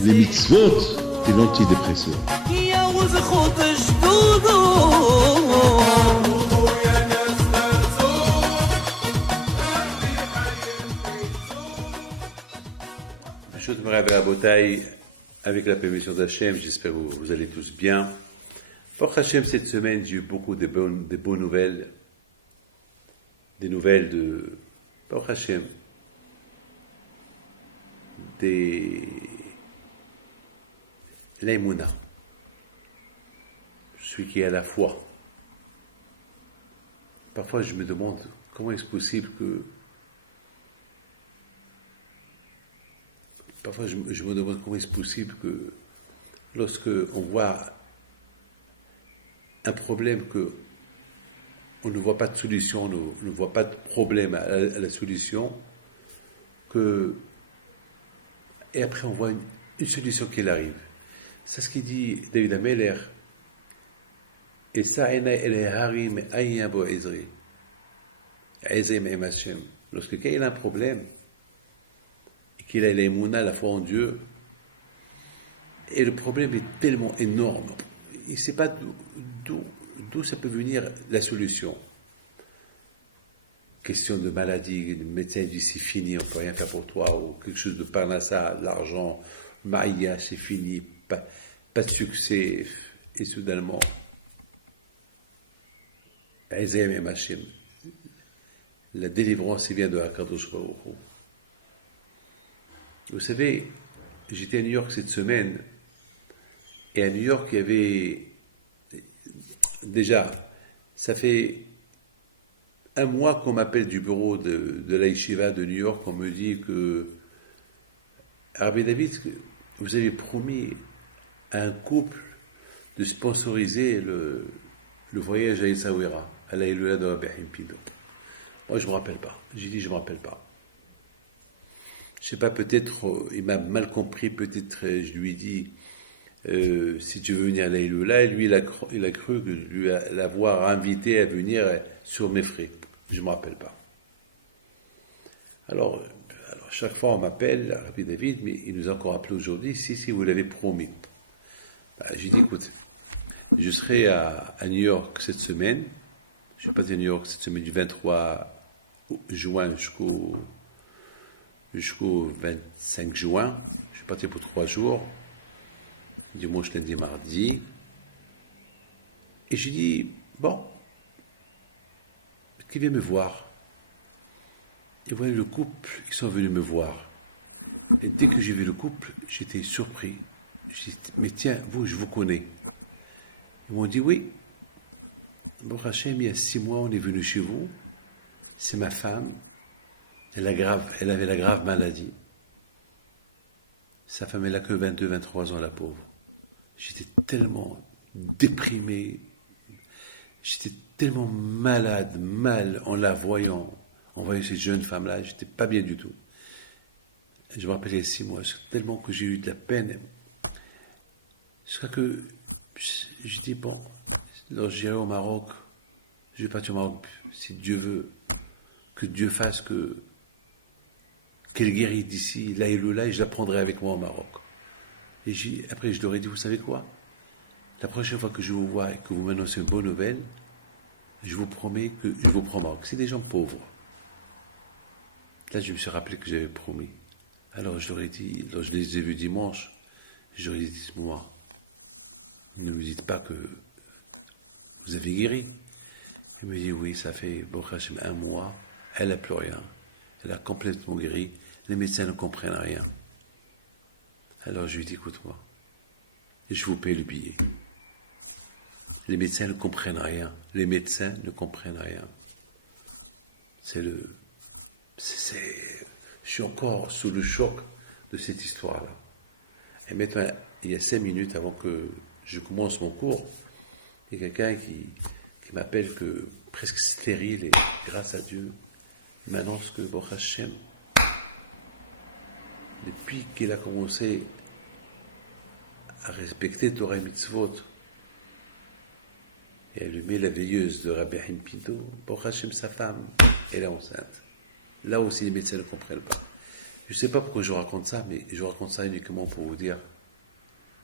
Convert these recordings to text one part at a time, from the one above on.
les mitzvot et l'antidépresseur. Avec la permission d'Hachem, j'espère que vous allez tous bien. Pour Hachem, cette semaine, j'ai eu beaucoup de bonnes nouvelles. Des nouvelles de Pour Hachem. L'aïmouna. Celui qui a la foi. Parfois, je me demande comment est-ce possible que. Parfois, je me demande comment est-ce possible que lorsque on voit un problème que on ne voit pas de solution, on ne voit pas de problème à la solution, et après on voit une solution qui arrive. C'est ce qu'il dit David Ameller. Et ça, lorsque quelqu'un a un problème, qu'il a l'émouna, la foi en Dieu, et le problème est tellement énorme, il ne sait pas d'où ça peut venir la solution. Question de maladie, le médecin dit c'est fini, on ne peut rien faire pour toi, ou quelque chose de parnassa, l'argent, maïa, c'est fini, pas de succès, et soudainement, la délivrance vient de Hakadosh Baruch Hu. Vous savez, j'étais à New York cette semaine, et à New York, il y avait déjà, ça fait un mois qu'on m'appelle du bureau de la Yeshiva de New York, on me dit que Rabbi David, vous avez promis à un couple de sponsoriser le voyage à Essaouira, à la Eloula de Rabbi Himpido. Moi, je ne me rappelle pas. J'ai dit, je ne me rappelle pas. Je ne sais pas, peut-être, il m'a mal compris, peut-être, je lui ai dit, si tu veux venir à l'Aïloula, et lui, il a cru que lui l'avoir invité à venir sur mes frais. Je ne me rappelle pas. Alors, chaque fois, on m'appelle, Rabbi David, mais il nous a encore appelé aujourd'hui, si, vous l'avez promis. J'ai dit, écoute, je serai à New York cette semaine, je vais passer à New York cette semaine du 23 juin jusqu'au 25 juin, je suis parti pour 3 jours, dimanche, lundi, mardi, et j'ai dit, bon, qui vient me voir? Et voilà le couple, ils sont venus me voir, et dès que j'ai vu le couple, j'étais surpris, je dis, mais tiens, vous, je vous connais. Ils m'ont dit, oui, bon Hachem, il y a 6 mois, on est venu chez vous, c'est ma femme, elle avait la grave maladie. Sa femme, elle a que 22, 23 ans, la pauvre. J'étais tellement déprimé, j'étais tellement mal en la voyant, en voyant cette jeune femme-là, j'étais pas bien du tout. Je me rappelle il y a 6 mois, tellement que j'ai eu de la peine. Jusqu'à que je dis, bon, lorsque j'irai au Maroc, je vais partir au Maroc, si Dieu veut, que Dieu fasse qu'elle guérisse d'ici, là et là, et je la prendrai avec moi au Maroc. Et après, je leur ai dit, vous savez quoi? La prochaine fois que je vous vois et que vous m'annoncez une bonne nouvelle, je vous promets que je vous prends au Maroc. C'est des gens pauvres. Là, je me suis rappelé que j'avais promis. Alors, je leur ai dit, lorsque je les ai vus dimanche, je leur ai dit, dites-moi, ne me dites pas que vous avez guéri. Il me dit, oui, ça fait, un mois, elle n'a plus rien. Elle a complètement guéri. Les médecins ne comprennent rien. Alors je lui dis, écoute-moi, je vous paye le billet. Les médecins ne comprennent rien. Les médecins ne comprennent rien. Je suis encore sous le choc de cette histoire-là. Et maintenant, il y a 5 minutes avant que je commence mon cours, il y a quelqu'un qui m'appelle que presque stérile, et grâce à Dieu, il m'annonce que Baruch Hashem, depuis qu'il a commencé à respecter Torah et Mitzvot, et à allumer la veilleuse de Rabbi Himpido, Baruch Hashem, sa femme, elle est enceinte. Là aussi, les médecins ne comprennent pas. Je ne sais pas pourquoi je vous raconte ça, mais je vous raconte ça uniquement pour vous dire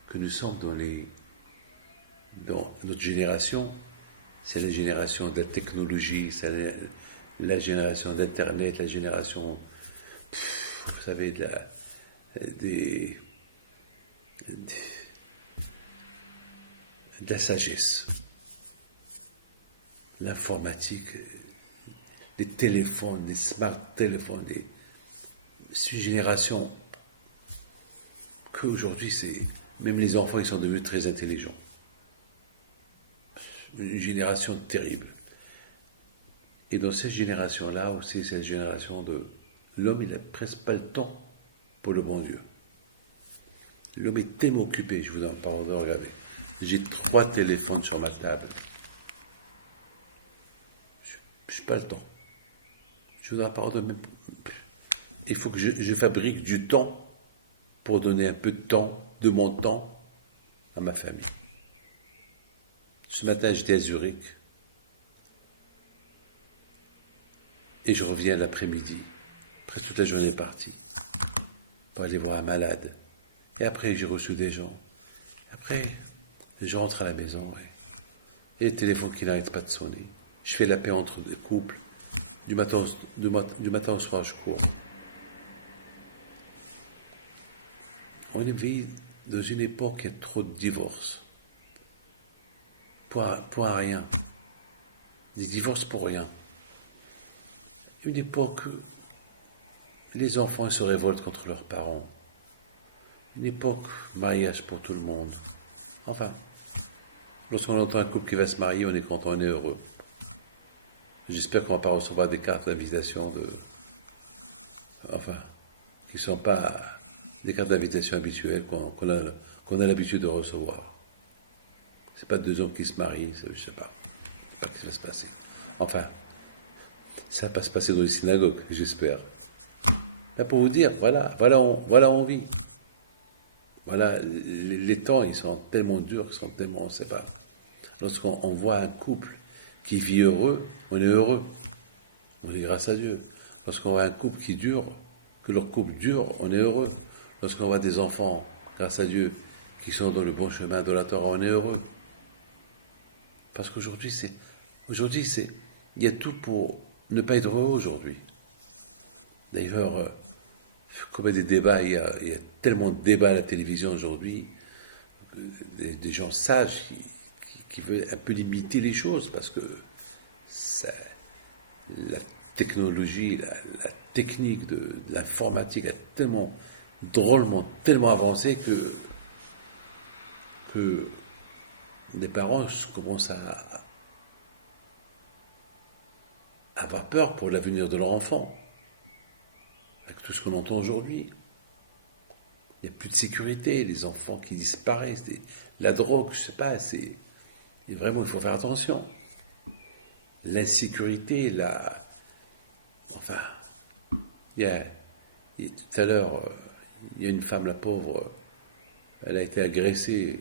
que nous sommes dans notre génération, c'est la génération de la technologie, c'est la génération d'Internet, la génération, vous savez, de la sagesse, l'informatique, les téléphones, les smart téléphones, c'est une génération qu'aujourd'hui, même les enfants, ils sont devenus très intelligents. Une génération terrible. Et dans cette génération-là aussi, cette génération de l'homme, il n'a presque pas le temps pour le bon Dieu. L'homme est tellement occupé, je vous en parle, regardez. J'ai 3 téléphones sur ma table. Je n'ai pas le temps. Je vous en parle même. Il faut que je fabrique du temps pour donner un peu de temps, de mon temps, à ma famille. Ce matin, j'étais à Zurich et je reviens l'après-midi. Presque toute la journée est partie pour aller voir un malade. Et après, j'ai reçu des gens. Après, je rentre à la maison et le téléphone qui n'arrête pas de sonner. Je fais la paix entre des couples. Du matin au soir, je cours. On vit dans une époque où il y a trop de divorces. Pour rien. Des divorces pour rien. Une époque où les enfants se révoltent contre leurs parents. Une époque mariage pour tout le monde. Enfin, lorsqu'on entend un couple qui va se marier, on est content, on est heureux. J'espère qu'on ne va pas recevoir des cartes d'invitation qui ne sont pas des cartes d'invitation habituelles qu'on a l'habitude de recevoir. C'est pas 2 hommes qui se marient, je ne sais pas. Je ne sais pas ce qui va se passer. Enfin, ça va pas se passer dans les synagogues, j'espère. Là, pour vous dire, voilà où on vit. Voilà, les temps, ils sont tellement durs, ils sont tellement, on ne sait pas. Lorsqu'on voit un couple qui vit heureux, on est heureux. On est grâce à Dieu. Lorsqu'on voit un couple qui dure, que leur couple dure, on est heureux. Lorsqu'on voit des enfants, grâce à Dieu, qui sont dans le bon chemin de la Torah, on est heureux. Parce qu'aujourd'hui, il y a tout pour ne pas être heureux aujourd'hui. D'ailleurs, comme il y a des débats, il y a tellement de débats à la télévision aujourd'hui, des gens sages qui veulent un peu limiter les choses, parce que la technologie, la technique de l'informatique a tellement avancé que les parents commencent à avoir peur pour l'avenir de leur enfant. Avec tout ce qu'on entend aujourd'hui. Il n'y a plus de sécurité, les enfants qui disparaissent, la drogue, je ne sais pas, et vraiment, il faut faire attention. L'insécurité, enfin, tout à l'heure, il y a une femme, la pauvre, elle a été agressée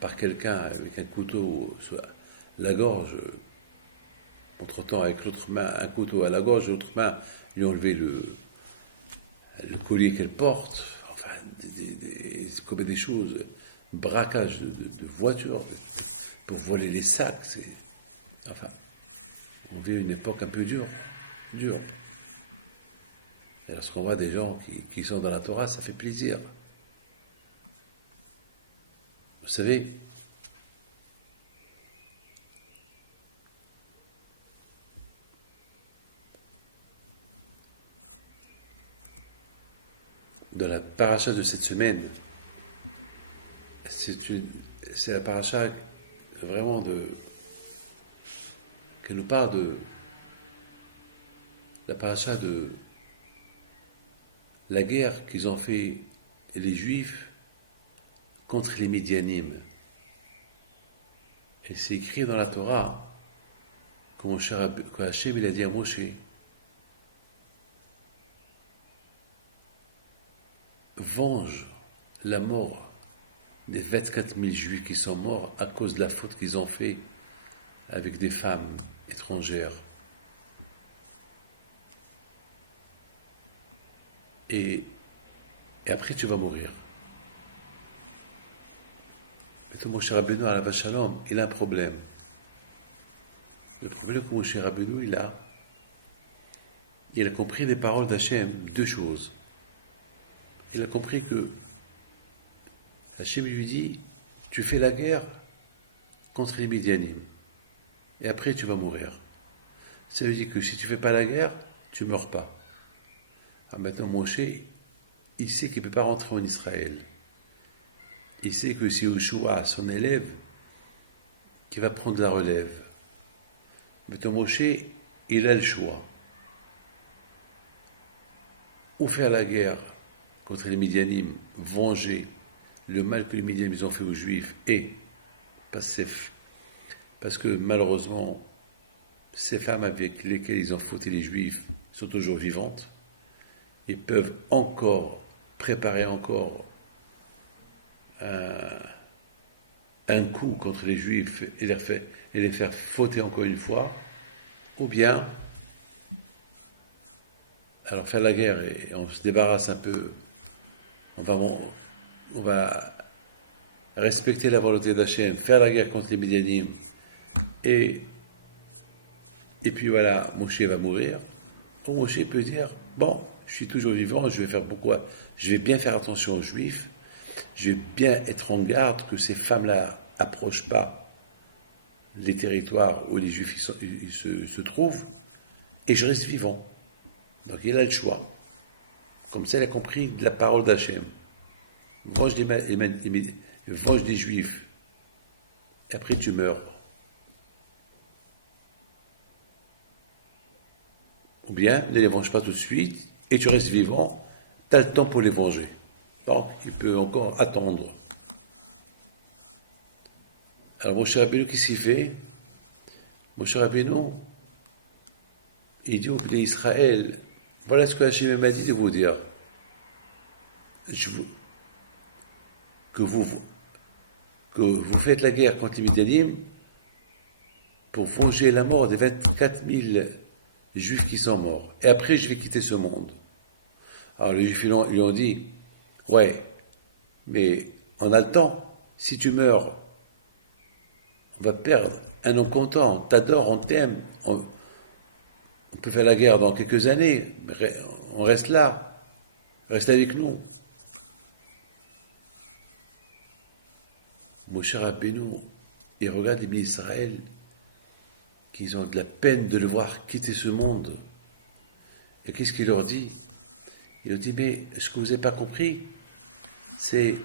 par quelqu'un avec un couteau sur la gorge. Entre-temps, avec l'autre main, un couteau à la gorge, l'autre main, lui a enlevé le collier qu'elle porte. Enfin, comme des choses, braquage de voitures pour voler les sacs. Enfin, on vit une époque un peu dure. Et lorsqu'on voit des gens qui sont dans la Torah, ça fait plaisir. Vous savez, dans la paracha de cette semaine, c'est la paracha vraiment qui nous parle de la paracha de la guerre qu'ils ont fait les Juifs contre les Midianim. Et c'est écrit dans la Torah, quand Hachem il a dit à Moshe, venge la mort des 24 000 Juifs qui sont morts à cause de la faute qu'ils ont fait avec des femmes étrangères. et après tu vas mourir. Mais Moshe Rabbeinu, à la Shalom, il a un problème. Le problème que Moshe Rabbeinu, il a compris les paroles d'Hachem, deux choses. Il a compris que Hachem lui dit, tu fais la guerre contre les Midianim, et après tu vas mourir. Ça veut dire que si tu ne fais pas la guerre, tu ne meurs pas. Alors maintenant, Moshe, il sait qu'il ne peut pas rentrer en Israël. Il sait que c'est Yoshua, son élève, qui va prendre la relève. Maintenant, Moshe, il a le choix. Ou faire la guerre contre les Midianim, venger le mal que les Midianim ont fait aux Juifs, et parce que malheureusement, ces femmes avec lesquelles ils ont fauté les Juifs sont toujours vivantes, ils peuvent encore préparer encore un coup contre les Juifs et les faire fauter encore une fois, ou bien alors faire la guerre et on se débarrasse un peu, on va respecter la volonté d'Hachem, faire la guerre contre les Midianim, et puis voilà, Moshe va mourir. Donc Moshe peut dire, bon, je suis toujours vivant, je vais bien faire attention aux Juifs, je vais bien être en garde que ces femmes-là approchent pas les territoires où les Juifs ils se trouvent, et je reste vivant. Donc il a le choix. Comme ça, il a compris de la parole d'Hachem. Venge des Juifs, et après tu meurs. Ou bien, ne les venge pas tout de suite, et tu restes vivant, tu as le temps pour les venger. Donc, il peut encore attendre. Alors, Moshe Rabbeinu, qu'est-ce qu'il fait? Moshe Rabbeinu, il dit au peuple d'Israël, voilà ce que Hachem m'a dit de vous dire. Que vous faites la guerre contre les Midianim pour venger la mort des 24 000 Juifs qui sont morts. Et après, je vais quitter ce monde. Alors les Juifs lui ont dit, ouais, mais on a le temps. Si tu meurs, on va perdre un nom content. On t'adore, on t'aime. On peut faire la guerre dans quelques années. On reste là. Reste avec nous. Moshe Rabbeinu, il regarde les bénis d'Israël, qu'ils ont de la peine de le voir quitter ce monde. Et qu'est-ce qu'il leur dit? Il leur dit, mais ce que vous n'avez pas compris, c'est,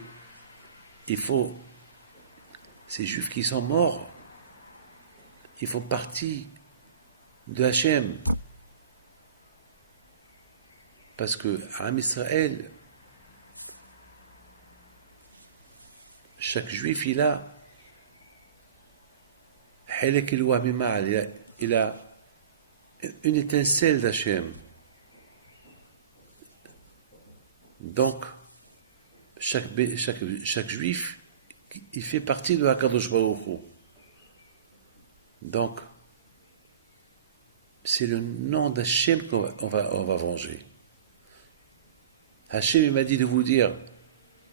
ces Juifs qui sont morts, ils font partie de Hachem. Parce que Am Israël, chaque Juif, il a une étincelle d'Hachem. Donc, chaque Juif, il fait partie de HaKadosh Baruch Hu. Donc, c'est le nom d'Hachem qu'on va venger. Hachem, il m'a dit de vous dire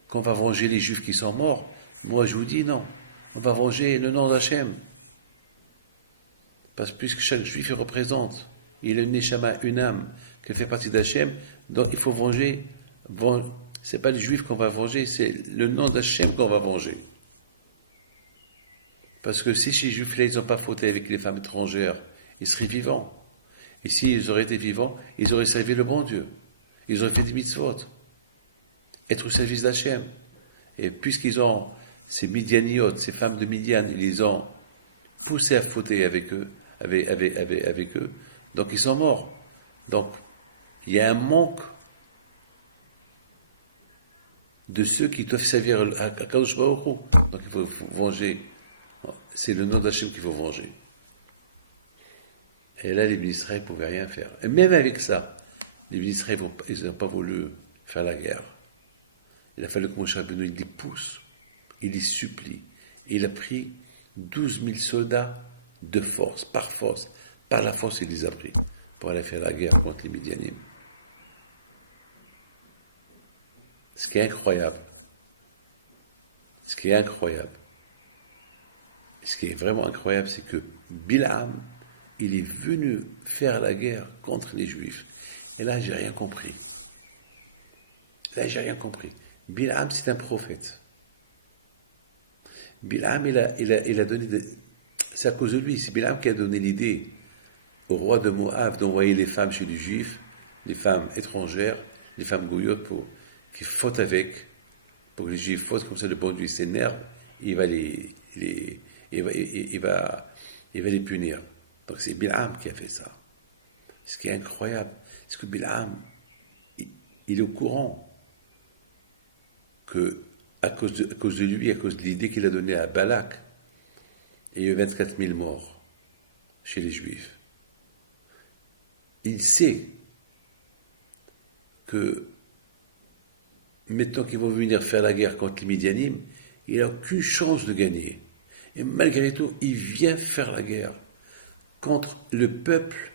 qu'on va venger les Juifs qui sont morts. Moi, je vous dis non. On va venger le nom d'Hachem. Parce que puisque chaque Juif il représente, il a une neshama, une âme, qui fait partie d'Hachem, donc il faut venger. C'est pas les Juifs qu'on va venger, c'est le nom d'Hachem qu'on va venger. Parce que si ces Juifs-là, ils n'ont pas fauté avec les femmes étrangères, ils seraient vivants. Et s'ils auraient été vivants, ils auraient servi le bon Dieu. Ils auraient fait des mitzvot. Être au service d'Hachem. Et puisqu'ils ont ces Midianiotes, ces femmes de Midian, ils les ont poussés à fauter avec eux, avec eux, donc ils sont morts. Donc, il y a un manque de ceux qui doivent servir à Kadosh Baruch Hu. Donc il faut venger. C'est le nom d'Hachem qu'il faut venger. Et là, les ministres ne pouvaient rien faire. Et même avec ça, les ministres ils n'ont pas voulu faire la guerre. Il a fallu que Moshe Rabbeinu il les pousse, il les supplie. Et il a pris 12 000 soldats de force, par la force il les a pris, pour aller faire la guerre contre les Midianim. Ce qui est incroyable, ce qui est incroyable, ce qui est vraiment incroyable, c'est que Bil'am, il est venu faire la guerre contre les Juifs. Et là, j'ai rien compris. Là, j'ai rien compris. Bil'am, c'est un prophète. Bil'am, il a donné... C'est à cause de lui, c'est Bil'am qui a donné l'idée au roi de Moab d'envoyer les femmes chez les Juifs, les femmes étrangères, les femmes goyotes, qui fautent avec, pour que les Juifs fautent, comme ça le bon Dieu s'énerve, il va il va les punir. Donc c'est Bil'am qui a fait ça. Ce qui est incroyable, c'est que Bil'am, il est au courant que, à cause de lui, à cause de l'idée qu'il a donnée à Balak, il y a eu 24 000 morts chez les Juifs. Il sait que, maintenant qu'ils vont venir faire la guerre contre les Midianim, il n'a aucune chance de gagner. Et malgré tout, il vient faire la guerre contre le peuple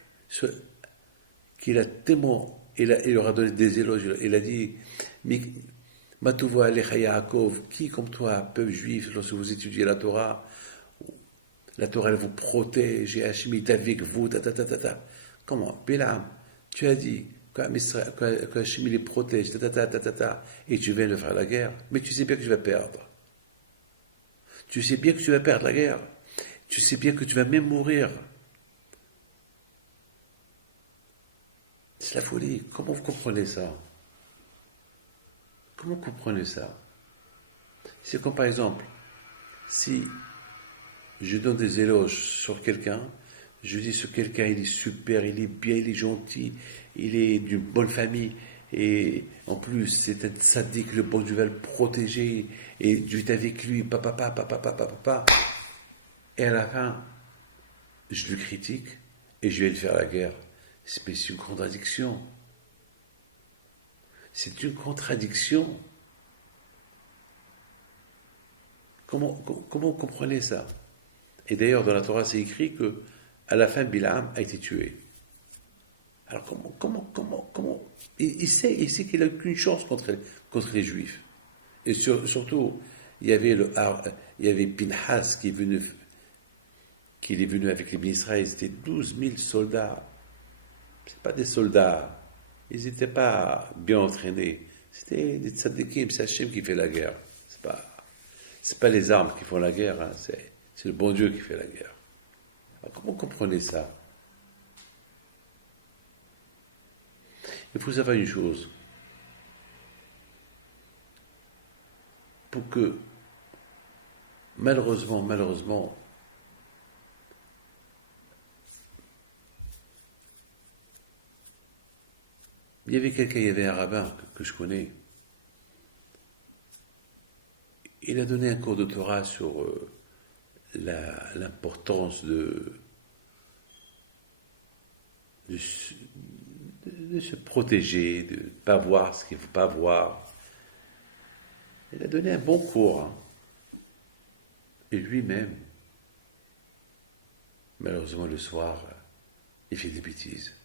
qu'il a tellement, il leur a donné des éloges. Il a dit, Matouva Alecha Yaakov, qui comme toi, peuple juif, lorsque vous étudiez la Torah, elle vous protège, et Hachem est avec vous, Comment Bil'am, tu as dit que Hachem les protège, et tu viens de faire la guerre, mais tu sais bien que tu vas perdre. Tu sais bien que tu vas perdre la guerre. Tu sais bien que tu vas même mourir. C'est la folie. Comment vous comprenez ça? Comment vous comprenez ça? C'est comme par exemple, si je donne des éloges sur quelqu'un, je dis sur quelqu'un, il est super, il est bien, il est gentil, il est d'une bonne famille, et en plus, c'est un tzaddik, le bon Dieu va le protéger, et Dieu est avec lui, papa. Et à la fin, je lui critique, et je vais lui faire la guerre. Mais c'est une contradiction. C'est une contradiction. Comment vous comprenez ça? Et d'ailleurs, dans la Torah, c'est écrit que à la fin, Bil'am a été tué. Alors comment il sait qu'il n'a aucune chance contre les Juifs. Et surtout, il y avait Pinhas qui est venu avec les Israël. C'était 12 000 soldats. Ce pas des soldats. Ils n'étaient pas bien entraînés. C'était des tzadikim, c'est Hachem qui fait la guerre. C'est pas les armes qui font la guerre, hein. C'est le bon Dieu qui fait la guerre. Alors, comment vous comprenez ça? Il faut savoir une chose. Pour que, malheureusement, il y avait un rabbin que je connais. Il a donné un cours de Torah sur l'importance de se protéger, de ne pas voir ce qu'il ne faut pas voir. Il a donné un bon cours. Hein. Et lui-même, malheureusement le soir, il fait des bêtises.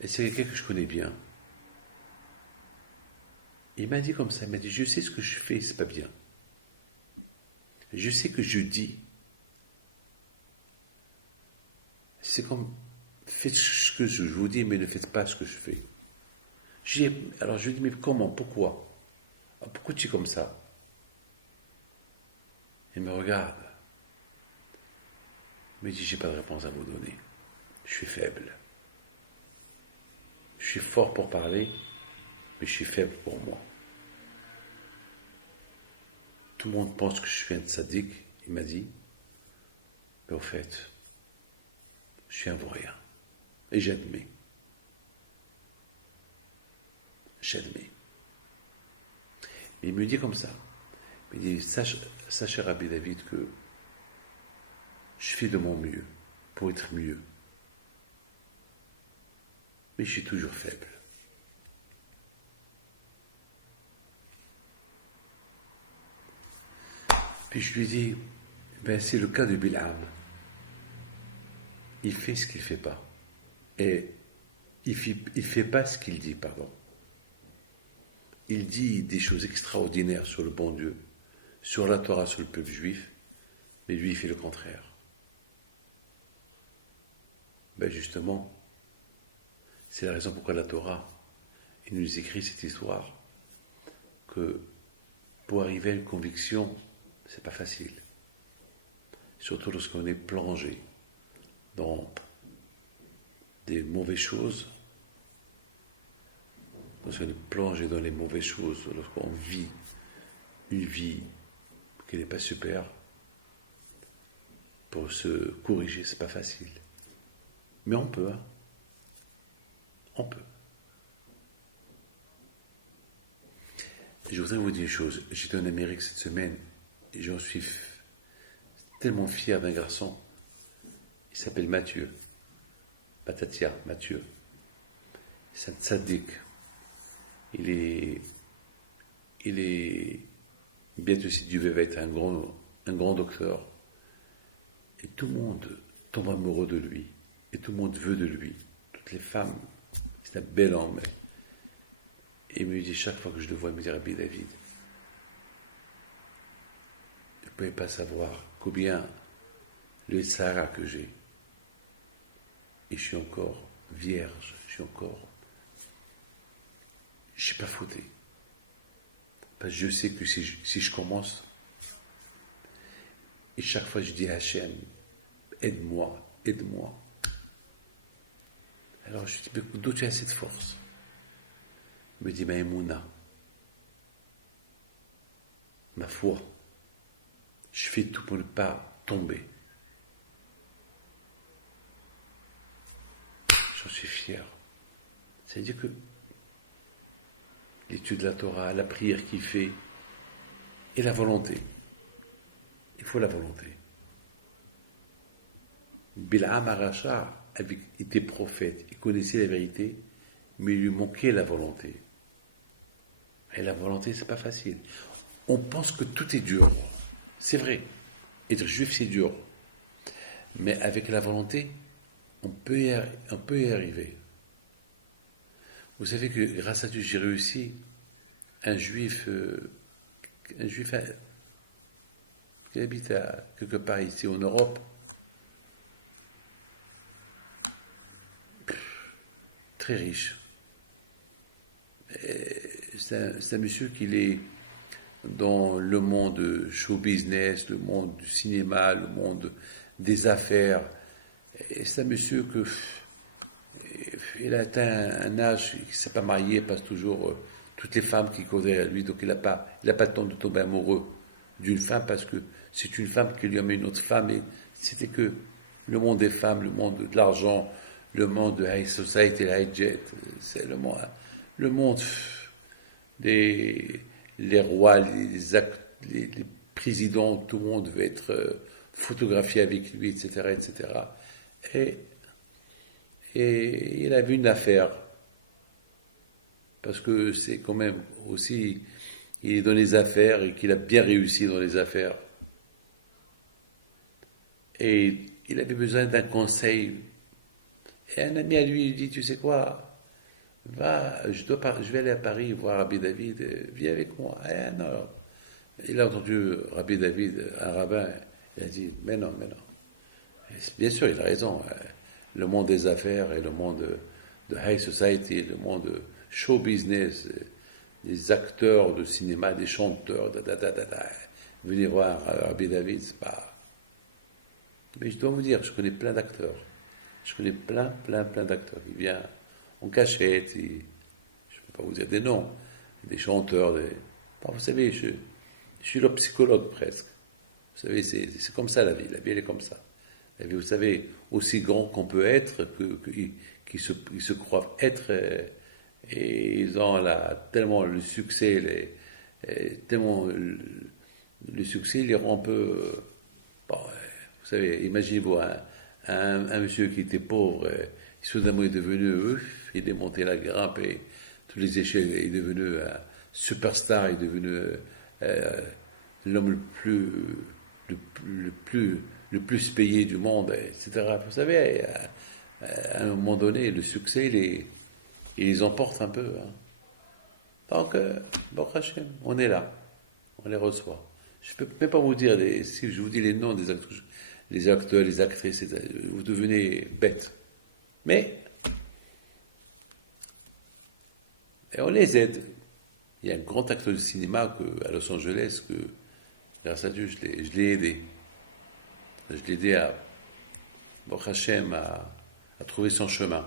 Et c'est quelqu'un que je connais bien. Il m'a dit comme ça, il m'a dit, je sais ce que je fais, c'est pas bien. Je sais que je dis. C'est comme, faites ce que je vous dis, mais ne faites pas ce que je fais. Alors je lui dis, mais comment, pourquoi? Pourquoi tu es comme ça? Il me regarde. Il me dit, j'ai pas de réponse à vous donner. Je suis faible. Je suis fort pour parler, mais je suis faible pour moi. Tout le monde pense que je suis un tzaddik, il m'a dit, mais au fait, je suis un vaurien. Et j'admets. J'admets. Il me dit comme ça. Il me dit, sache Rabbi David, que je fais de mon mieux pour être mieux. Mais je suis toujours faible. Puis je lui dis, c'est le cas de Bil'am. Il fait ce qu'il ne fait pas. Et il fait pas ce qu'il dit, pardon. il dit des choses extraordinaires sur le bon Dieu, sur la Torah, sur le peuple juif, mais lui, il fait le contraire. Ben justement, c'est la raison pourquoi la Torah, il nous écrit cette histoire, que pour arriver à une conviction, c'est pas facile. Surtout lorsqu'on est plongé dans des mauvaises choses, lorsqu'on est plongé dans les mauvaises choses, lorsqu'on vit une vie qui n'est pas super, pour se corriger, c'est pas facile. Mais on peut, hein. On peut. Je voudrais vous dire une chose. J'étais en Amérique cette semaine et j'en suis tellement fier d'un garçon. Il s'appelle Mathieu. Mathieu. C'est un tzaddik. Il est bientôt, si Dieu veut, être un grand docteur. Et tout le monde tombe amoureux de lui. Et tout le monde veut de lui. Toutes les femmes. C'est un bel homme. Et il me dit chaque fois que je le vois, il me dit Rabbi David, vous ne pouvez pas savoir combien le Sahara que j'ai. Et je suis encore vierge, je ne suis pas fauté. Parce que je sais que si je commence, et chaque fois je dis à Hachem, aide-moi. Alors je dis, mais d'où tu as cette force? Il me dit, ma émouna, ma foi, je fais tout pour ne pas tomber. J'en suis fier. C'est-à-dire que l'étude de la Torah, la prière qu'il fait, et la volonté. Il faut la volonté. Bil'am Aracha était prophète, il connaissait la vérité, mais il lui manquait la volonté. Et la volonté, c'est pas facile. On pense que tout est dur. C'est vrai. Être juif, c'est dur. Mais avec la volonté, on peut y arriver. Vous savez que grâce à Dieu, j'ai réussi. Un juif qui habite quelque part ici en Europe, très riche. C'est un monsieur qui est dans le monde show business, le monde du cinéma, le monde des affaires. Et c'est un monsieur il a atteint un âge, il ne s'est pas marié, il passe toujours toutes les femmes qui courent derrière lui, donc il n'a pas le temps de tomber amoureux d'une femme parce que c'est une femme qui lui amène une autre femme. Et c'était que le monde des femmes, le monde de l'argent, le monde de high society, high jet, c'est le monde les rois, les présidents, tout le monde veut être photographié avec lui, etc., etc. Et il a vu une affaire, parce que c'est quand même aussi, il est dans les affaires et qu'il a bien réussi dans les affaires. Et il avait besoin d'un conseil. Et un ami à lui dit, tu sais quoi, je vais aller à Paris voir Rabbi David, viens avec moi. Et non. Il a entendu Rabbi David, un rabbin, il a dit, mais non. Et bien sûr, il a raison. Le monde des affaires et le monde de high society, le monde show business, des acteurs de cinéma, des chanteurs, venir voir Rabbi David, c'est pas... Mais je dois vous dire, je connais plein d'acteurs. Je connais plein d'acteurs. Il vient en cachette, je ne peux pas vous dire des noms, des chanteurs, vous savez, je suis leur psychologue presque. Vous savez, c'est comme ça la vie elle est comme ça. La vie, vous savez, aussi grand qu'on peut être, qu'ils se croient être, et ils ont tellement le succès, tellement le succès, ils les rend un peu... vous savez, imaginez-vous un monsieur qui était pauvre, soudainement il est devenu, il est monté la grimpe et tous les échelles, il est devenu un superstar, il est devenu l'homme le plus payé du monde, etc. Vous savez, à un moment donné, le succès, il les emporte un peu. Hein. Donc, Baruch Hashem, on est là, on les reçoit. Je ne peux même pas vous dire, si je vous dis les noms des acteurs, les actrices, vous devenez bête. Mais, et on les aide. Il y a un grand acteur de cinéma à Los Angeles que, grâce à Dieu, je l'ai aidé. Je l'ai aidé à, Baruch Hashem, à trouver son chemin.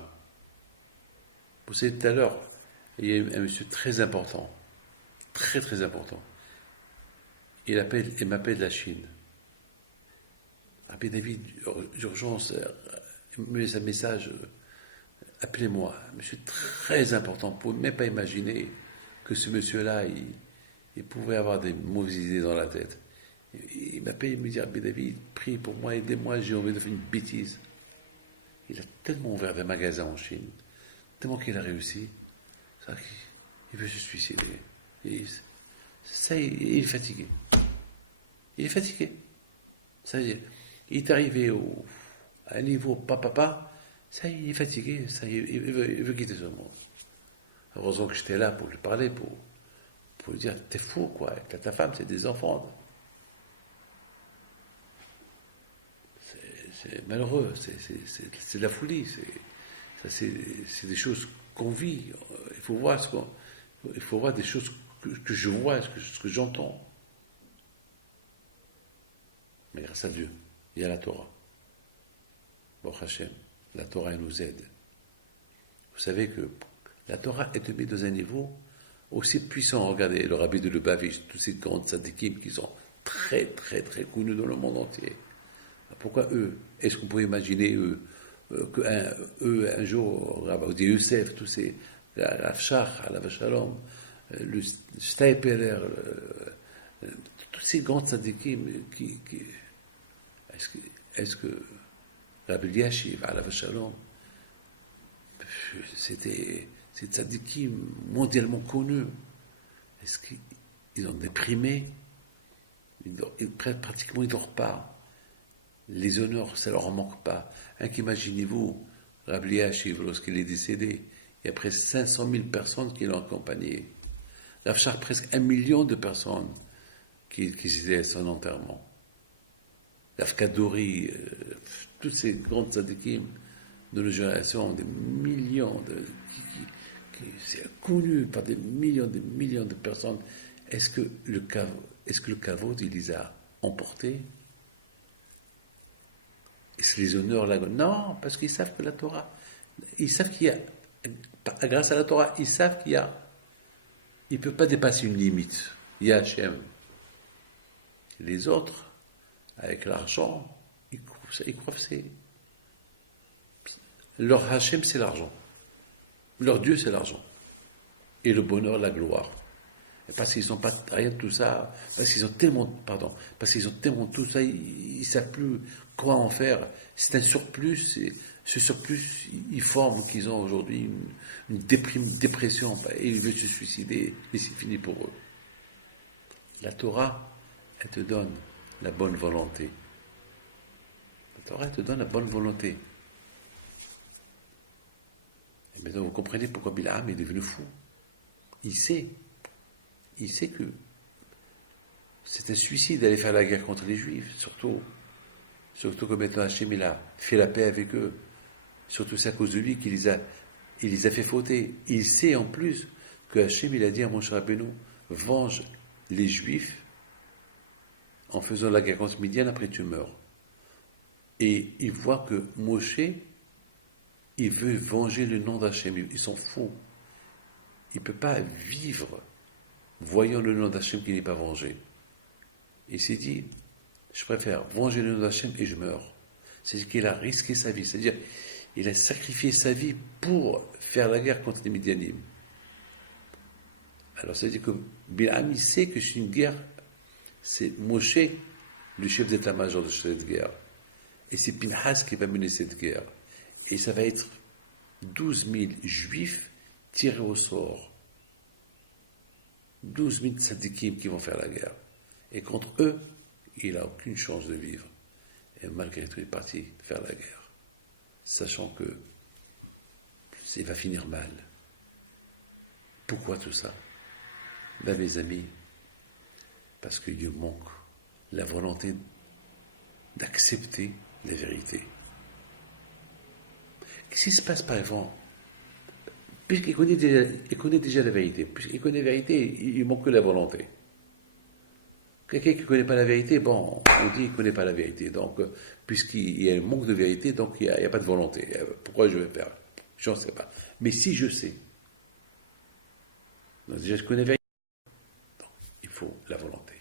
Vous savez, tout à l'heure, il y a un monsieur très important, très très important. Il m'appelle de la Chine. Rabbi David, d'urgence, il me laisse un message, appelez-moi. Un monsieur très important. Vous ne pouvez même pas imaginer que ce monsieur-là, il pouvait avoir des mauvaises idées dans la tête. Il m'appelle, il me dit, Rabbi David, prie pour moi, aidez-moi, j'ai envie de faire une bêtise. Il a tellement ouvert des magasins en Chine, tellement qu'il a réussi, ça, il veut se suicider. Ça, il est fatigué. Il est fatigué. Ça veut dire, il est arrivé à un niveau papa, ça, il est fatigué, ça, il veut quitter ce monde. Heureusement que j'étais là pour lui parler, pour lui dire, t'es fou, quoi, avec ta femme, c'est des enfants. C'est malheureux, c'est de la folie, c'est des choses qu'on vit. Il faut voir des choses que je vois, ce que j'entends. Mais grâce à Dieu, il y a la Torah. Baruch Hashem, la Torah elle nous aide. Vous savez que la Torah est mise dans un niveau aussi puissant. Regardez le rabbi de Lubavitch, tous ces grands tzadikim qui sont très très très connus dans le monde entier. Pourquoi eux? Est-ce qu'on peut imaginer un jour, Rabbi Youssef, tous ces, Rav Shach, Alav Shalom, le Steipeler, tous ces grands tzadikim est-ce que Rabbi Eliashiv, Alav Shalom, c'était ces tzadikim mondialement connus, est-ce qu'ils ont déprimé? Pratiquement ils ne dorment pas. Les honneurs, ça ne leur manque pas. Imaginez-vous, Rabbi Eliashiv, lorsqu'il est décédé, il y a presque 500 000 personnes qui l'ont accompagné. Rav Shach, presque 1 million de personnes qui étaient à son enterrement. Rav Kaduri, tous ces grands tzadikim de nos générations, des millions c'est connu par des millions de personnes. Est-ce que le kavod, il les a emportés? Est-ce que les honneurs là? Non, parce qu'ils savent que la Torah, ils savent qu'il y a, grâce à la Torah, ils savent qu'il y a, il ne peut pas dépasser une limite. Il y a Hachem. Les autres, avec l'argent, ils croient que c'est. Leur Hachem, c'est l'argent. Leur Dieu, c'est l'argent. Et le bonheur, la gloire. Et parce qu'ils n'ont pas rien de tout ça, parce qu'ils ont tellement tout ça, ils ne savent plus quoi en faire. C'est un surplus, et ce surplus, ils forment qu'ils ont aujourd'hui une dépression, et ils veulent se suicider, et c'est fini pour eux. La Torah, elle te donne la bonne volonté. La Torah, elle te donne la bonne volonté. Et maintenant, vous comprenez pourquoi Bilham est devenu fou. Il sait que c'est un suicide d'aller faire la guerre contre les Juifs, surtout que maintenant Hachem il a fait la paix avec eux. Surtout c'est à cause de lui qu'il les a fait fauter. Il sait en plus que Hachem il a dit à Moshe Rabbeinu, venge les Juifs en faisant la guerre contre Midian, après tu meurs. Et il voit que Moshe, il veut venger le nom d'Hachem. Ils s'en fout. Il ne peut pas vivre voyant le nom d'Hachem qui n'est pas vengé. Il s'est dit, je préfère venger le nom d'Hachem et je meurs. C'est-à-dire qu'il a risqué sa vie. C'est-à-dire, il a sacrifié sa vie pour faire la guerre contre les Midianim. Alors, c'est-à-dire que Bilham, il sait que c'est une guerre. C'est Moshe, le chef d'état-major de cette guerre. Et c'est Pinhas qui va mener cette guerre. Et ça va être 12 000 juifs tirés au sort. 12 000 tzadikim qui vont faire la guerre. Et contre eux, il n'a aucune chance de vivre. Et malgré tout, il est parti faire la guerre. Sachant que il va finir mal. Pourquoi tout ça? Ben, mes amis, parce qu'il nous manque la volonté d'accepter la vérité. Qu'est-ce qui se passe par exemple? Puisqu'il connaît déjà la vérité, puisqu'il connaît la vérité, il manque que la volonté. Quelqu'un qui ne connaît pas la vérité, bon, on dit qu'il ne connaît pas la vérité. Donc, puisqu'il y a un manque de vérité, donc il n'y a pas de volonté. Pourquoi je vais faire? Je n'en sais pas. Mais si je sais, donc déjà je connais la vérité, donc il faut la volonté.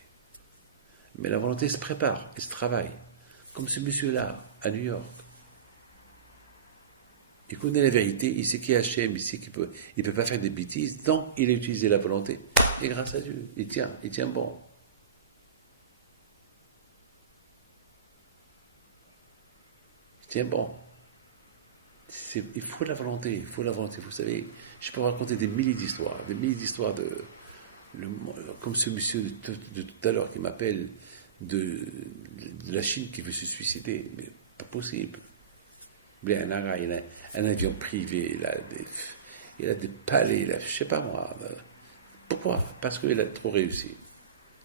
Mais la volonté se prépare, elle se travaille. Comme ce monsieur-là, à New York. Il connaît la vérité, il sait qui est Hachem, il sait qu'il ne peut pas faire des bêtises, donc il a utilisé la volonté. Et grâce à Dieu, il tient bon. Il tient bon. Il faut la volonté, vous savez. Je peux raconter des milliers d'histoires comme ce monsieur de tout à l'heure qui m'appelle de la Chine qui veut se suicider, mais pas possible. Il a un avion privé, il a des palais, je ne sais pas moi. Pourquoi? Parce qu'il a trop réussi.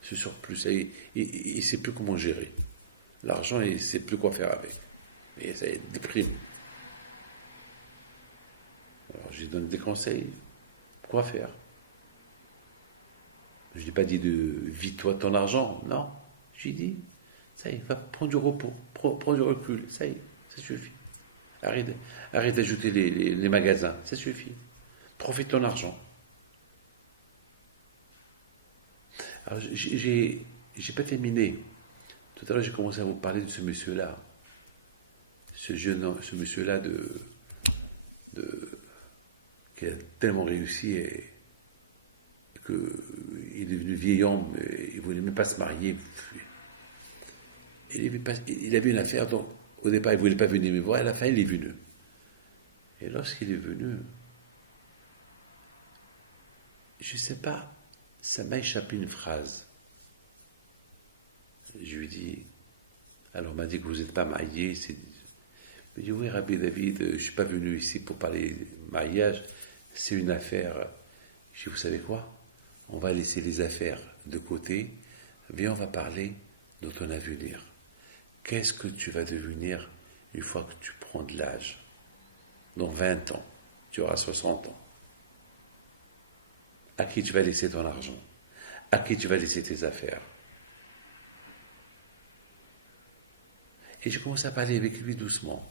Ce surplus, il ne sait plus comment gérer. L'argent, il ne sait plus quoi faire avec. Et ça déprime. Alors, je lui donne des conseils. Quoi faire? Je ne lui ai pas dit de vis-toi ton argent. Non. Je lui ai dit, ça y est, va prendre du repos, prends du recul. Ça y est, ça suffit. Arrête d'ajouter les magasins, ça suffit. Profite de ton argent. Alors, j'ai pas terminé. Tout à l'heure, j'ai commencé à vous parler de ce monsieur-là. Ce monsieur-là qui a tellement réussi et qu'il est devenu vieil homme, il ne voulait même pas se marier. Il avait une affaire, donc au départ, il ne voulait pas venir me voir, à la fin, il est venu. Et lorsqu'il est venu, je ne sais pas, ça m'a échappé une phrase. Je lui ai dit, alors on m'a dit que vous n'êtes pas marié. Il m'a dit, oui, Rabbi David, je ne suis pas venu ici pour parler mariage, c'est une affaire. Je lui ai dit, vous savez quoi? On va laisser les affaires de côté, viens, on va parler de ton avenir. Qu'est-ce que tu vas devenir une fois que tu prends de l'âge? Dans 20 ans, tu auras 60 ans. À qui tu vas laisser ton argent? À qui tu vas laisser tes affaires? Et je commence à parler avec lui doucement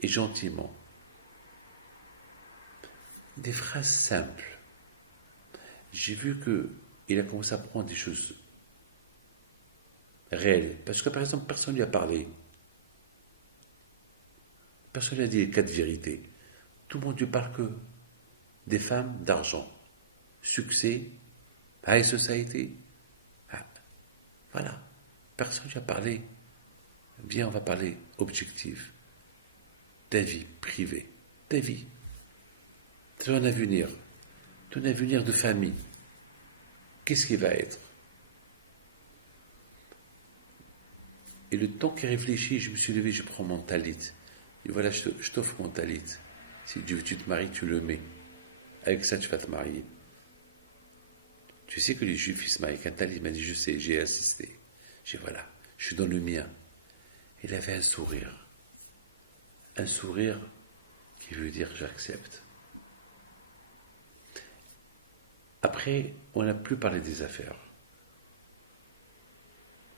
et gentiment. Des phrases simples. J'ai vu qu'il a commencé à prendre des choses réelles. Parce que, par exemple, personne ne lui a parlé. Personne ne lui a dit les 4 vérités. Tout le monde lui parle que des femmes, d'argent, succès, high society. Voilà. Personne ne lui a parlé. Viens, on va parler objectif. Ta vie privée. Ta vie. Ton avenir. Ton avenir de famille. Qu'est-ce qu'il va être? Et le temps qu'il réfléchit, je me suis levé, je prends mon talit. Et voilà, je t'offre mon talit. Si tu te maries, tu le mets. Avec ça, tu vas te marier. Tu sais que les Juifs, ils se marient avec un talit. Il m'a dit, je sais, j'ai assisté. J'ai dit, voilà, je suis dans le mien. Il avait un sourire. Un sourire qui veut dire j'accepte. Après, on n'a plus parlé des affaires.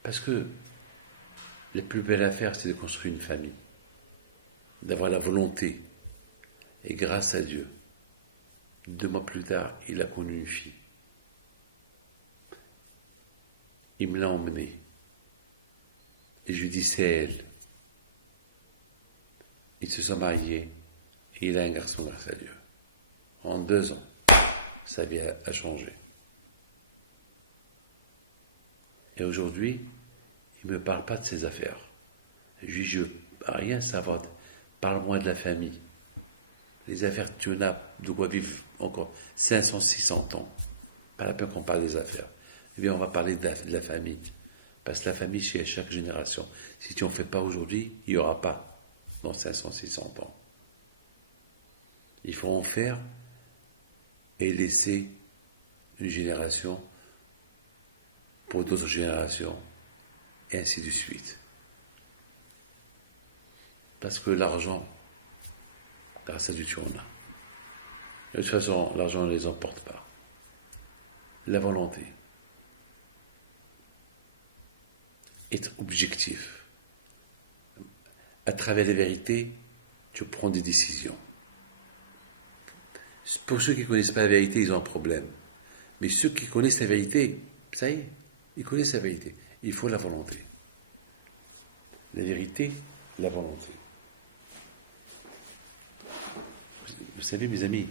Parce que la plus belle affaire, c'est de construire une famille. D'avoir la volonté. Et grâce à Dieu, 2 mois plus tard, il a connu une fille. Il me l'a emmenée. Et je lui dis, c'est elle. Ils se sont mariés et il a un garçon grâce à Dieu. En 2 ans, sa vie a changé. Et aujourd'hui, il ne me parle pas de ses affaires. Je lui dis, je ne veux rien savoir. Parle-moi de la famille. Les affaires, tu en as de quoi vivre encore 500, 600 ans. Pas la peine qu'on parle des affaires. Eh bien, on va parler de la famille. Parce que la famille, c'est à chaque génération. Si tu n'en fais pas aujourd'hui, il n'y aura pas dans 500, 600 ans. Il faut en faire et laisser une génération pour d'autres générations, et ainsi de suite. Parce que l'argent, grâce à Dieu, tu en as. De toute façon, l'argent ne les emporte pas. La volonté. Être objectif. À travers la vérité, tu prends des décisions. Pour ceux qui ne connaissent pas la vérité, ils ont un problème. Mais ceux qui connaissent la vérité, ça y est, ils connaissent la vérité. Il faut la volonté. La vérité, la volonté. Vous savez, mes amis,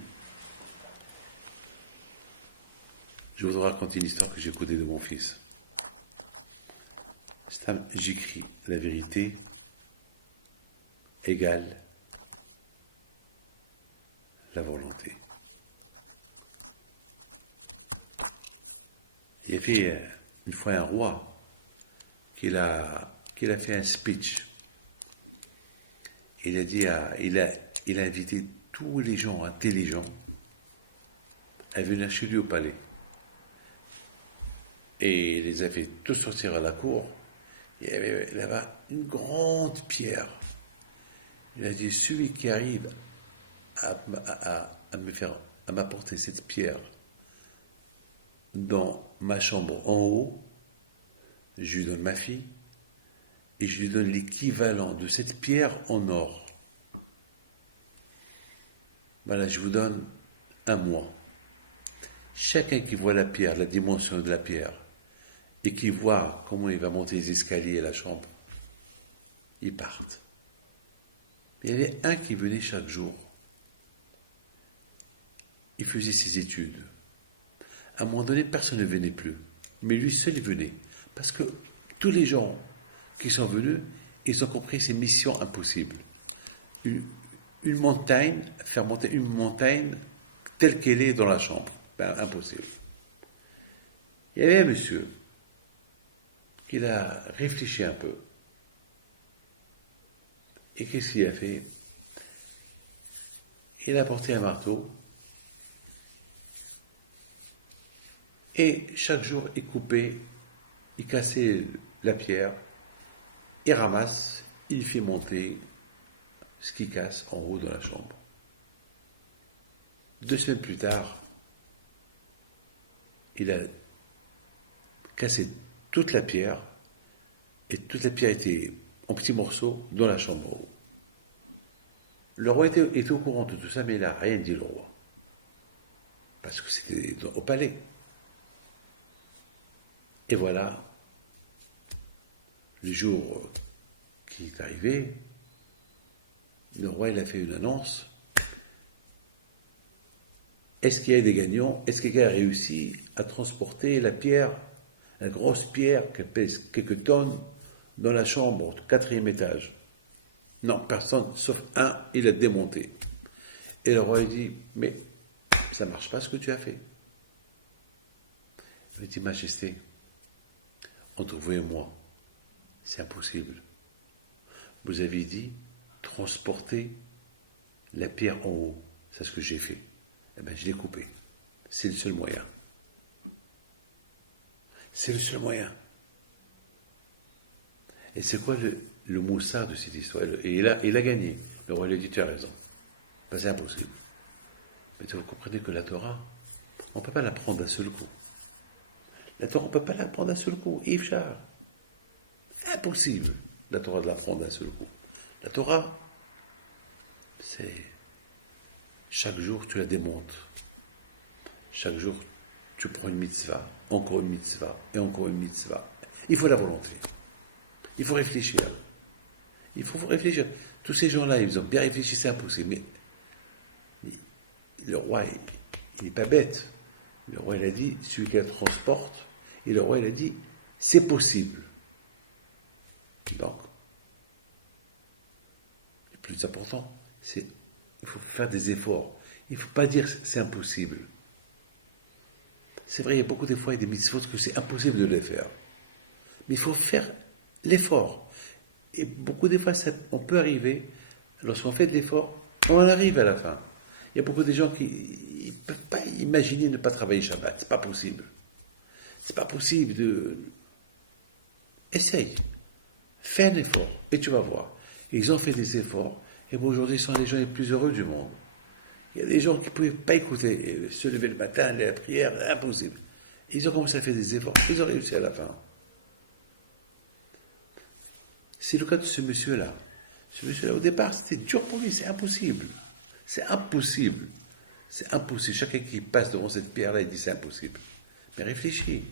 je voudrais raconter une histoire que j'ai écoutée de mon fils. J'écris la vérité égale la volonté. Il y avait une fois un roi qui a fait un speech. Il a dit il a invité tous les gens intelligents à venir chez lui au palais. Et il les a fait tous sortir à la cour. Il y avait là-bas une grande pierre. Il a dit, celui qui arrive à m'apporter cette pierre dans ma chambre en haut, je lui donne ma fille et je lui donne l'équivalent de cette pierre en or. Voilà, je vous donne un mois. Chacun qui voit la pierre, la dimension de la pierre, et qui voit comment il va monter les escaliers à la chambre, ils partent. Il y avait un qui venait chaque jour. Il faisait ses études. À un moment donné, personne ne venait plus. Mais lui seul, il venait. Parce que tous les gens qui sont venus, ils ont compris ces missions impossibles. Une montagne, faire monter une montagne telle qu'elle est dans la chambre. Ben, impossible. Il y avait un monsieur qui a réfléchi un peu. Et qu'est-ce qu'il a fait? Il a porté un marteau et chaque jour il coupait, il cassait la pierre, il ramasse, il fait monter ce qui casse en haut dans la chambre. 2 semaines plus tard, il a cassé toute la pierre et toute la pierre était en petits morceaux dans la chambre. Le roi était au courant de tout ça, mais il n'a rien dit, le roi. Parce que c'était au palais. Et voilà, le jour qui est arrivé, le roi il a fait une annonce. Est-ce qu'il y a des gagnants? Est-ce que quelqu'un a réussi à transporter la pierre, la grosse pierre qui pèse quelques tonnes, dans la chambre au 4e étage? Non, personne, sauf un, il a démonté. Et le roi, il dit, mais ça ne marche pas ce que tu as fait. Il dit, Majesté, entre vous et moi, c'est impossible. Vous avez dit, transporter la pierre en haut. C'est ce que j'ai fait. Eh bien, je l'ai coupé. C'est le seul moyen. C'est le seul moyen. Et c'est quoi le moussard de cette histoire? Et il a gagné. Le roi lui a dit, tu as raison. Ben, c'est impossible. Mais vous comprenez que la Torah, on ne peut pas la prendre d'un seul coup. La Torah, on ne peut pas la prendre d'un seul coup. Ifchar. Impossible, la Torah, de la prendre d'un seul coup. La Torah, c'est... Chaque jour, tu la démontes. Chaque jour, tu prends une mitzvah, encore une mitzvah, et encore une mitzvah. Il faut la volonté. Il faut réfléchir. Il faut réfléchir. Tous ces gens-là, ils ont bien réfléchi, c'est impossible. Mais le roi, il n'est pas bête. Le roi, il a dit, celui qui la transporte, et le roi, il a dit, c'est possible. Donc, le plus important, c'est il faut faire des efforts. Il ne faut pas dire c'est impossible. C'est vrai, il y a beaucoup de fois, il y a des mitzvot que c'est impossible de les faire. Mais il faut faire l'effort. Et beaucoup de fois, on peut arriver, lorsqu'on fait de l'effort, on arrive à la fin. Il y a beaucoup de gens qui ils ne peuvent pas imaginer ne pas travailler Shabbat. C'est pas possible. C'est pas possible de... Essaye. Fais un effort. Et tu vas voir. Ils ont fait des efforts. Et bon, aujourd'hui, ils sont les gens les plus heureux du monde. Il y a des gens qui ne pouvaient pas écouter. Se lever le matin, aller à la prière, impossible. Ils ont commencé à faire des efforts. Ils ont réussi à la fin. C'est le cas de ce monsieur-là. Ce monsieur-là, au départ, c'était dur pour lui. C'est impossible. C'est impossible. C'est impossible. Chacun qui passe devant cette pierre-là, il dit c'est impossible. Mais réfléchis.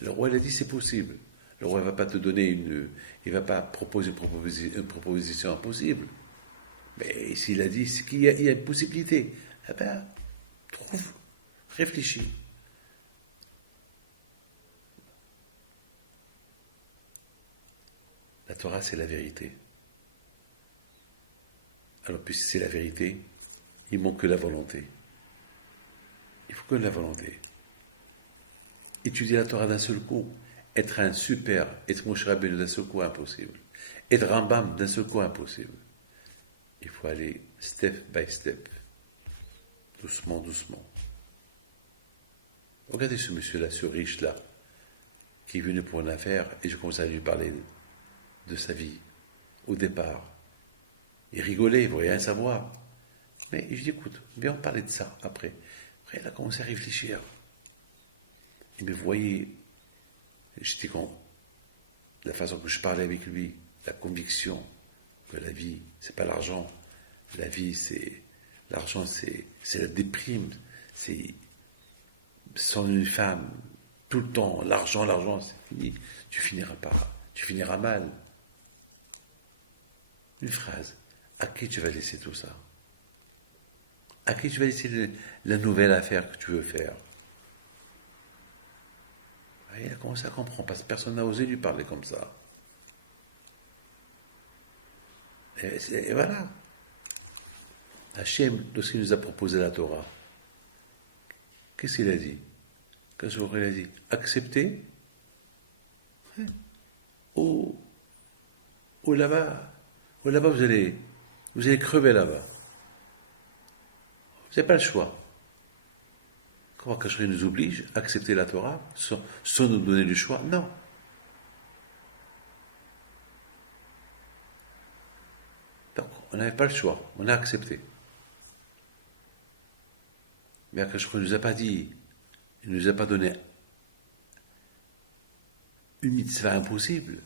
Le roi, il a dit c'est possible. Le roi ne va pas te donner il ne va pas proposer une proposition impossible. Mais s'il a dit qu'il y a une possibilité, eh bien, trouve, réfléchis. La Torah, c'est la vérité. Alors, puisque c'est la vérité, il manque que la volonté. Il faut que la volonté. Étudier la Torah d'un seul coup, être un super, être Moshe Rabbeinu d'un seul coup, impossible. Être Rambam d'un seul coup, impossible. Il faut aller step by step, doucement, doucement. Regardez ce monsieur-là, ce riche-là, qui est venu pour une affaire, et je commence à lui parler de sa vie, au départ. Il rigolait, il ne voulait rien savoir. Mais je dis, écoute, viens en parler de ça après. Après, il a commencé à réfléchir. Il me voyait, j'étais con, la façon que je parlais avec lui, la conviction que la vie, c'est pas l'argent. La vie, l'argent, c'est la déprime. C'est sans une femme, tout le temps, l'argent, c'est fini. Tu finiras mal. Une phrase. À qui tu vas laisser tout ça? À qui tu vas laisser la nouvelle affaire que tu veux faire? Il a commencé à comprendre, parce que personne n'a osé lui parler comme ça. Et voilà. Hachem, lorsqu'il nous a proposé la Torah, qu'est-ce qu'il a dit? Qu'est-ce qu'il a dit? Accepter ou là-bas, vous allez crever là-bas. Vous n'avez pas le choix. Comment Kacherie nous oblige à accepter la Torah sans nous donner le choix? Non. Donc, on n'avait pas le choix. On a accepté. Mais Kacherie ne nous a pas dit, il ne nous a pas donné une mitzvah impossible.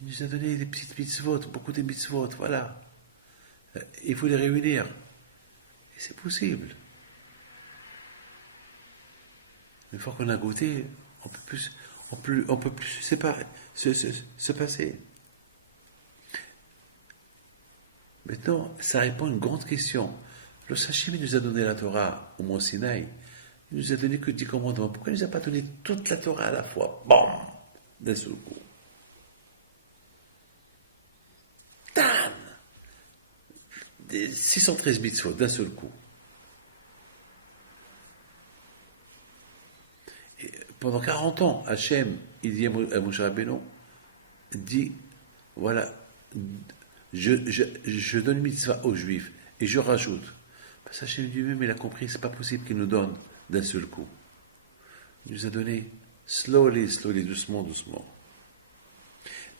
Il nous a donné des petites mitzvot, beaucoup de mitzvot, voilà. Il faut les réunir. Et c'est possible. Une fois qu'on a goûté, on peut plus se passer. Maintenant, ça répond à une grande question. Le Hachem nous a donné la Torah au Mont Sinaï. Il nous a donné que 10 commandements. Pourquoi il ne nous a pas donné toute la Torah à la fois? Bon, d'un seul coup. Dan 613 mitzvot d'un seul coup. Et pendant 40 ans, Hachem, il dit à Moshe Rabbeinu, dit, voilà, je donne mitzvah aux Juifs, et je rajoute. Parce que Hachem lui-même, il a compris, c'est pas possible qu'il nous donne d'un seul coup. Il nous a donné slowly, doucement.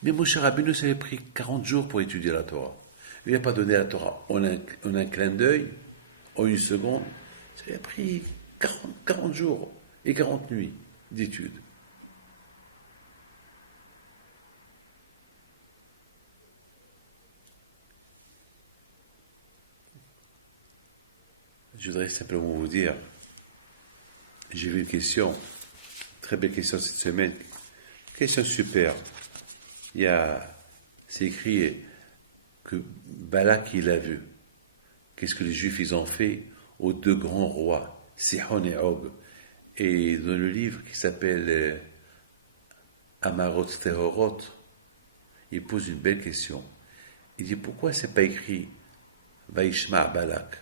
Mais Moshe Rabbeinu, ça avait pris 40 jours pour étudier la Torah. Il n'a pas donné la Torah en un clin d'œil, en une seconde. Ça lui a pris 40 jours et 40 nuits d'études. Je voudrais simplement vous dire, j'ai vu une question, très belle question cette semaine, question super. C'est écrit que Balak il a vu. Qu'est-ce que les Juifs ils ont fait aux deux grands rois, Sihon et Og. Et dans le livre qui s'appelle Amarot Terorot, il pose une belle question. Il dit pourquoi c'est pas écrit Vaishma Balak?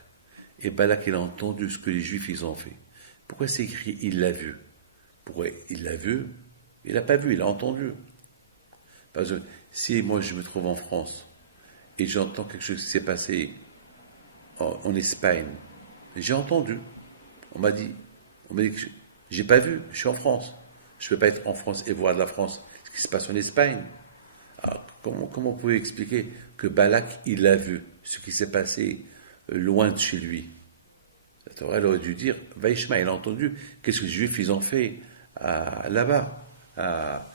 Et Balak il a entendu ce que les Juifs ils ont fait. Pourquoi c'est écrit il l'a vu? Pourquoi il l'a vu? Il l'a pas vu, il l'a entendu. Parce que si moi je me trouve en France et j'entends quelque chose qui s'est passé en Espagne, j'ai entendu. on m'a dit que j'ai pas vu, je suis en France. Je ne peux pas être en France et voir de la France ce qui se passe en Espagne. Alors, comment vous pouvez expliquer que Balak, il a vu ce qui s'est passé loin de chez lui? La Torah, elle aurait dû dire, Vaishma, il a entendu, qu'est-ce que les Juifs, ils ont fait là-bas, à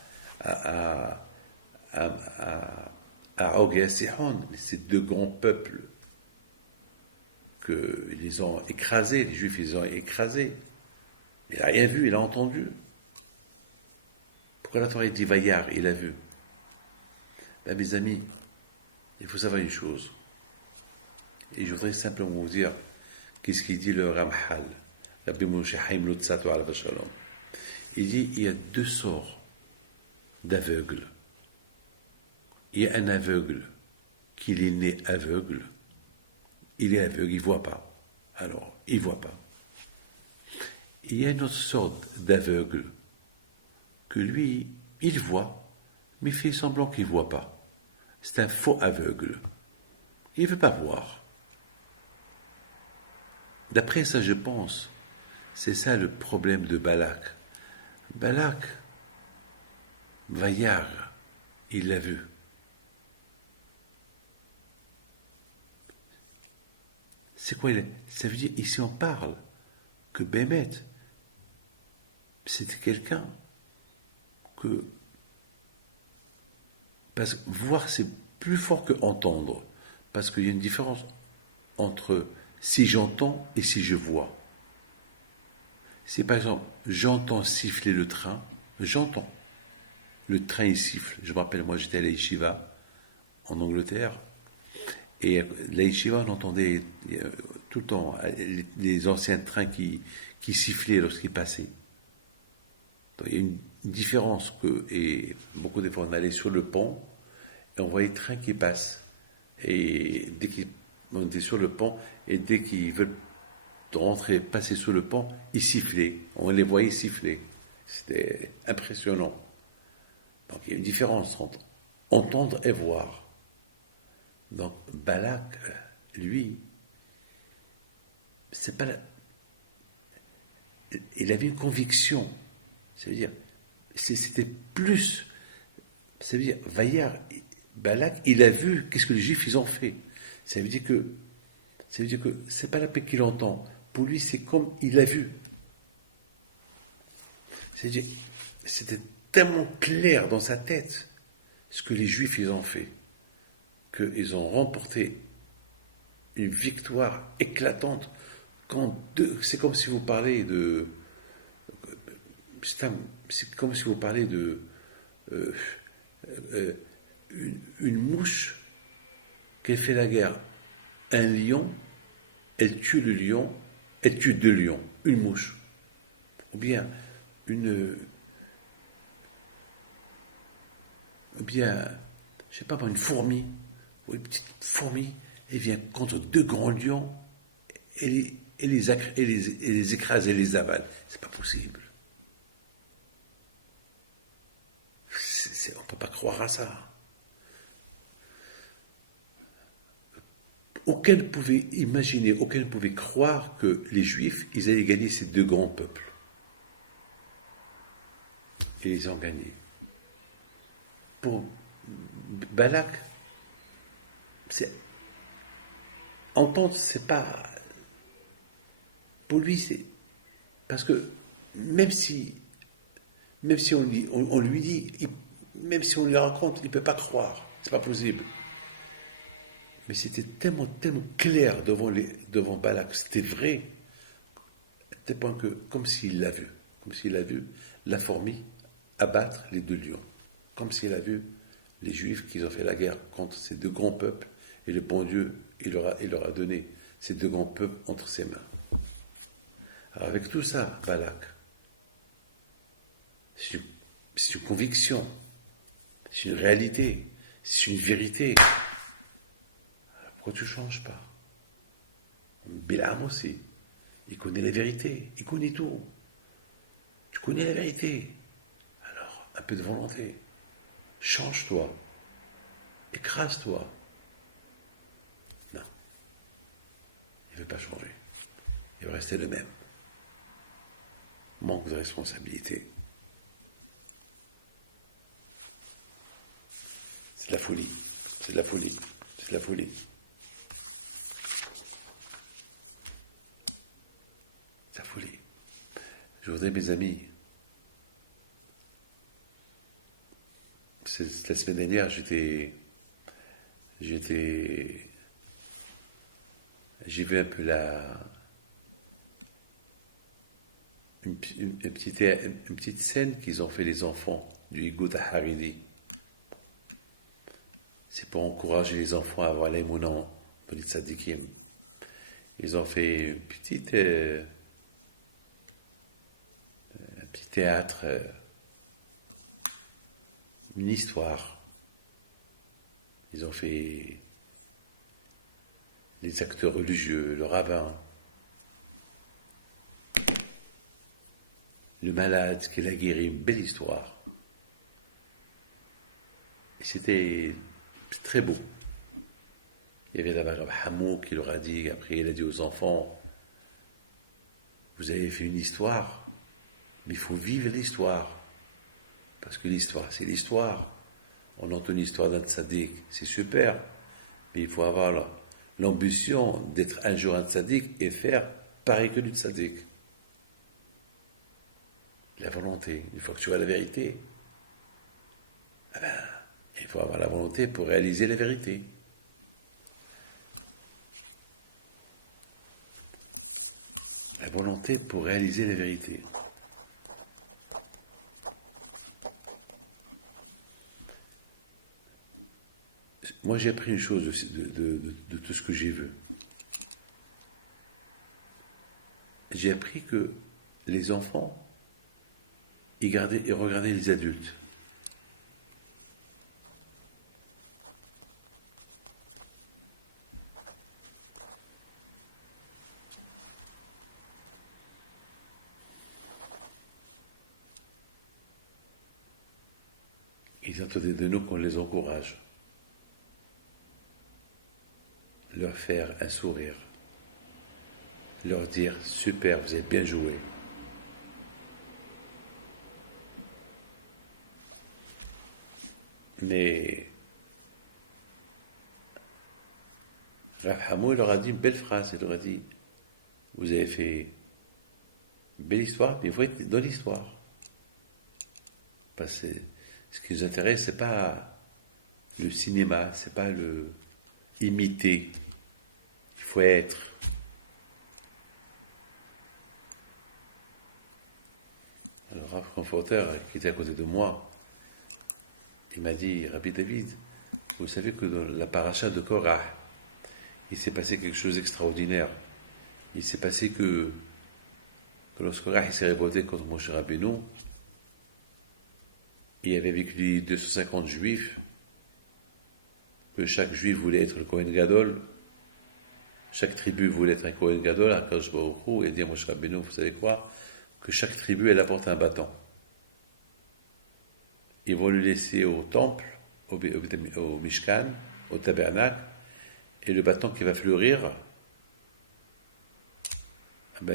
Og et à Sihon, ces deux grands peuples qu'ils les ont écrasés, les Juifs, ils les ont écrasés. Il n'a rien vu, il a entendu. Pourquoi la Torah dit Vayar, il a vu? Ben, mes amis, il faut savoir une chose. Et je voudrais simplement vous dire qu'est-ce qu'il dit le Ramhal, Rabbi Moshe Chaim Luzzatto alav shalom. Il dit il y a deux sortes d'aveugles. Il y a un aveugle qui est né aveugle. Il est aveugle, il ne voit pas. Alors, il ne voit pas. Il y a une autre sorte d'aveugle que lui, il voit, mais il fait semblant qu'il ne voit pas. C'est un faux aveugle. Il ne veut pas voir. D'après ça, je pense, c'est ça le problème de Balak. Balak, Vayar, il l'a vu. C'est quoi? Ça veut dire, ici on parle que Bémet, c'était quelqu'un que... Parce que voir, c'est plus fort que entendre. Parce qu'il y a une différence entre si j'entends et si je vois. Si par exemple, j'entends siffler le train, j'entends. Le train, il siffle. Je me rappelle, moi, j'étais à la Yeshiva, en Angleterre. Et la Yeshiva, on entendait tout le temps les anciens trains qui sifflaient lorsqu'ils passaient. Donc, il y a une différence et beaucoup de fois on allait sur le pont et on voyait les trains qui passent. Et on était sur le pont et dès qu'ils veulent rentrer, passer sur le pont, ils sifflaient. On les voyait siffler. C'était impressionnant. Donc il y a une différence entre entendre et voir. Donc Balak, lui, c'est pas il avait une conviction. Ça veut dire, c'était plus. Ça veut dire, Vayar, Balak, il a vu qu'est-ce que les Juifs ils ont fait. Ça veut dire que c'est pas la paix qu'il entend. Pour lui, c'est comme il a vu. C'est-à-dire, c'était tellement clair dans sa tête ce que les Juifs ils ont fait, qu'ils ont remporté une victoire éclatante. C'est comme si vous parlez de... C'est comme si vous parlez de... une mouche qui fait la guerre. Un lion, elle tue le lion, elle tue deux lions. Une mouche. Ou bien je sais pas, une fourmi, ou une petite fourmi, elle vient contre deux grands lions et les écrase et les avale. C'est pas possible. On ne peut pas croire à ça. Aucun ne pouvait imaginer, aucun ne pouvait croire que les Juifs, ils allaient gagner ces deux grands peuples. Et ils ont gagné. Pour Balak, entendre, c'est pas... Pour lui, c'est... Parce que même si on lui dit, même si on lui raconte, il ne peut pas croire. C'est pas possible. Mais c'était tellement clair devant Balak, c'était vrai, à tel point que, comme s'il l'a vu la fourmi abattre les deux lions, comme s'il a vu les Juifs qui ont fait la guerre contre ces deux grands peuples, et le bon Dieu, il leur a donné ces deux grands peuples entre ses mains. Alors avec tout ça, Balak, c'est une conviction, c'est une réalité, c'est une vérité. Alors pourquoi tu ne changes pas? Bilam aussi, il connaît la vérité, il connaît tout. Tu connais la vérité. Alors, un peu de volonté. Change-toi. Écrase-toi. Non. Il ne veut pas changer. Il va rester le même. manque de responsabilité. C'est de la folie. C'est de la folie. C'est de la folie. C'est de la folie. Je voudrais, mes amis, la semaine dernière, j'ai vu un peu une petite scène qu'ils ont fait les enfants du Igout Haridi. C'est pour encourager les enfants à avoir l'émouna dans les tzadikim. Ils ont fait un petit théâtre, une histoire. Ils ont fait les acteurs religieux, le rabbin, le malade qui l'a guéri, une belle histoire. Et c'était très beau. Il y avait d'abord Hamou qui leur a dit, après il a dit aux enfants, vous avez fait une histoire, mais il faut vivre l'histoire. Parce que l'histoire, c'est l'histoire. On entend l'histoire d'un tzaddik, c'est super, mais il faut avoir l'ambition d'être un jour un tzaddik et faire pareil que du tzaddik. La volonté, une fois que tu vois la vérité, il faut avoir la volonté pour réaliser la vérité. La volonté pour réaliser la vérité. Moi, j'ai appris une chose de tout ce que j'ai vu. J'ai appris que les enfants, ils regardaient les adultes. Ils attendaient de nous qu'on les encourage. Leur faire un sourire. Leur dire « Super, vous avez bien joué ». Mais Rav Hamou, il leur a dit une belle phrase. Il leur a dit « Vous avez fait une belle histoire, mais il faut être dans l'histoire. » Parce que ce qui nous intéresse, c'est pas le cinéma, c'est pas le imiter. Il faut être. Alors, Rav Conforteur, qui était à côté de moi, il m'a dit, Rabbi David, vous savez que dans la paracha de Korah, il s'est passé quelque chose d'extraordinaire. Il s'est passé que lorsque Korah s'est révolté contre Moshe Rabbeinu, il y avait avec lui 250 juifs, que chaque juif voulait être le Kohen Gadol, chaque tribu voulait être un Kohen Gadol, un Kadosh Baruch Hu, et dire Moshe Rabbeinu, vous savez quoi, que chaque tribu, elle apporte un bâton. Ils vont le laisser au temple, au Mishkan, au tabernacle, et le bâton qui va fleurir,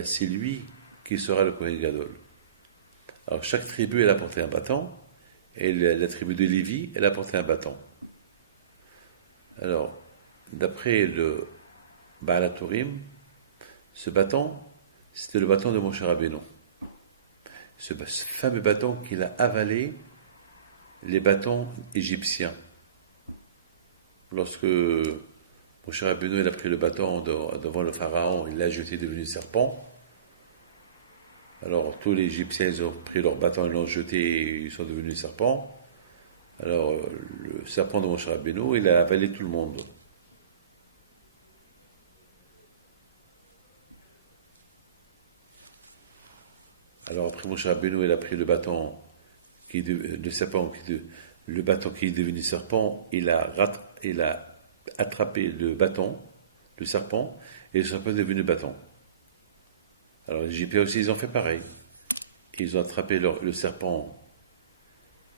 c'est lui qui sera le Kohen Gadol. Alors chaque tribu, elle apportait un bâton, et la tribu de Lévi, elle apportait un bâton. Alors, d'après le Baal HaTurim, ce bâton, c'était le bâton de Moshe Rabbeinu. Ce fameux bâton qu'il a avalé les bâtons égyptiens. Lorsque Moshe Rabbeinu il a pris le bâton devant le pharaon, il l'a jeté devenu serpent. Alors tous les Égyptiens ils ont pris leur bâton, ils l'ont jeté et ils sont devenus serpents. Alors le serpent de Moshe Rabbeinu, il a avalé tout le monde. Alors après Moshe Rabbeinu, il a pris le bâton le bâton qui est devenu serpent, il a attrapé le bâton, le serpent, et le serpent est devenu bâton. Alors les Égyptiens aussi, ils ont fait pareil. Ils ont attrapé le serpent,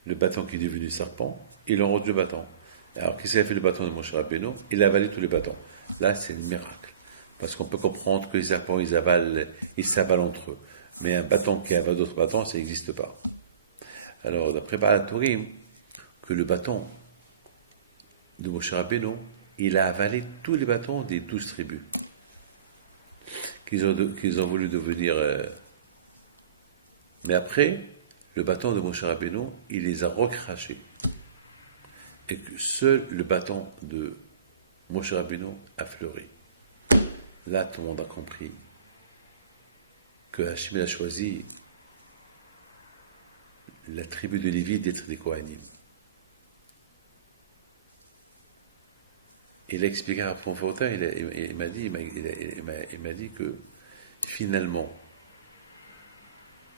le bâton qui est devenu serpent, et ils ont rendu le bâton. Alors qu'est-ce qu'il a fait le bâton de Moshe Rabbeinu? Il a avalé tous les bâtons. Là, c'est un miracle. Parce qu'on peut comprendre que les serpents, ils s'avalent entre eux. Mais un bâton qui avale d'autres bâtons, ça n'existe pas. Alors, d'après Baal-Turim, que le bâton de Moshe Rabbeinu, il a avalé tous les bâtons des 12 tribus, qu'ils ont voulu devenir. Mais après, le bâton de Moshe Rabbeinu, il les a recrachés. Et que seul le bâton de Moshe Rabbeinu a fleuri. Là, tout le monde a compris que Hachem a choisi la tribu de Lévi d'être des Kohanim. Il a expliqué à Fonfautin, il m'a dit que finalement,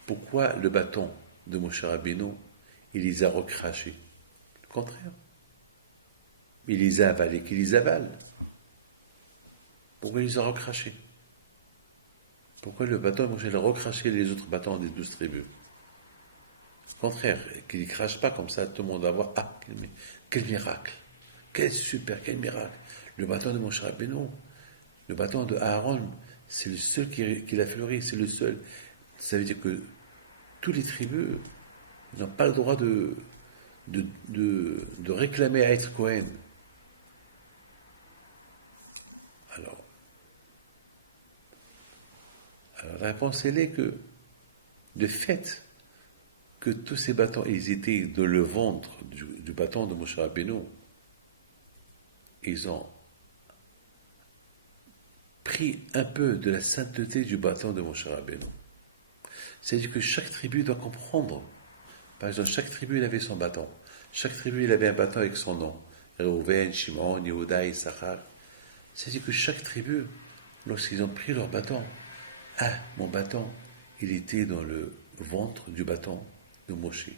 pourquoi le bâton de Moshe Rabbeinu, il les a recrachés? Le contraire. Il les a avalés, qu'il les avale. Pourquoi il les a recrachés? Pourquoi le bâton de Moshe a recraché les autres bâtons des 12 tribus? Au contraire, qu'il ne crache pas comme ça, tout le monde va voir, ah, quel miracle, quel super, quel miracle. Le bâton de Moshe Rabbeinu, le bâton de Aaron, c'est le seul qui l'a fleuri, c'est le seul. Ça veut dire que tous les tribus n'ont pas le droit de réclamer à être Cohen. Alors, la réponse, elle est que, de fait, que tous ces bâtons, ils étaient dans le ventre du bâton de Moshe Rabbeinu, ils ont pris un peu de la sainteté du bâton de Moshe Rabbeinu. C'est-à-dire que chaque tribu doit comprendre. Par exemple, chaque tribu, il avait son bâton. Chaque tribu, il avait un bâton avec son nom. Reuven, Shimon, Yehuda, Issachar. C'est-à-dire que chaque tribu, lorsqu'ils ont pris leur bâton, ah, mon bâton, il était dans le ventre du bâton de Moshe.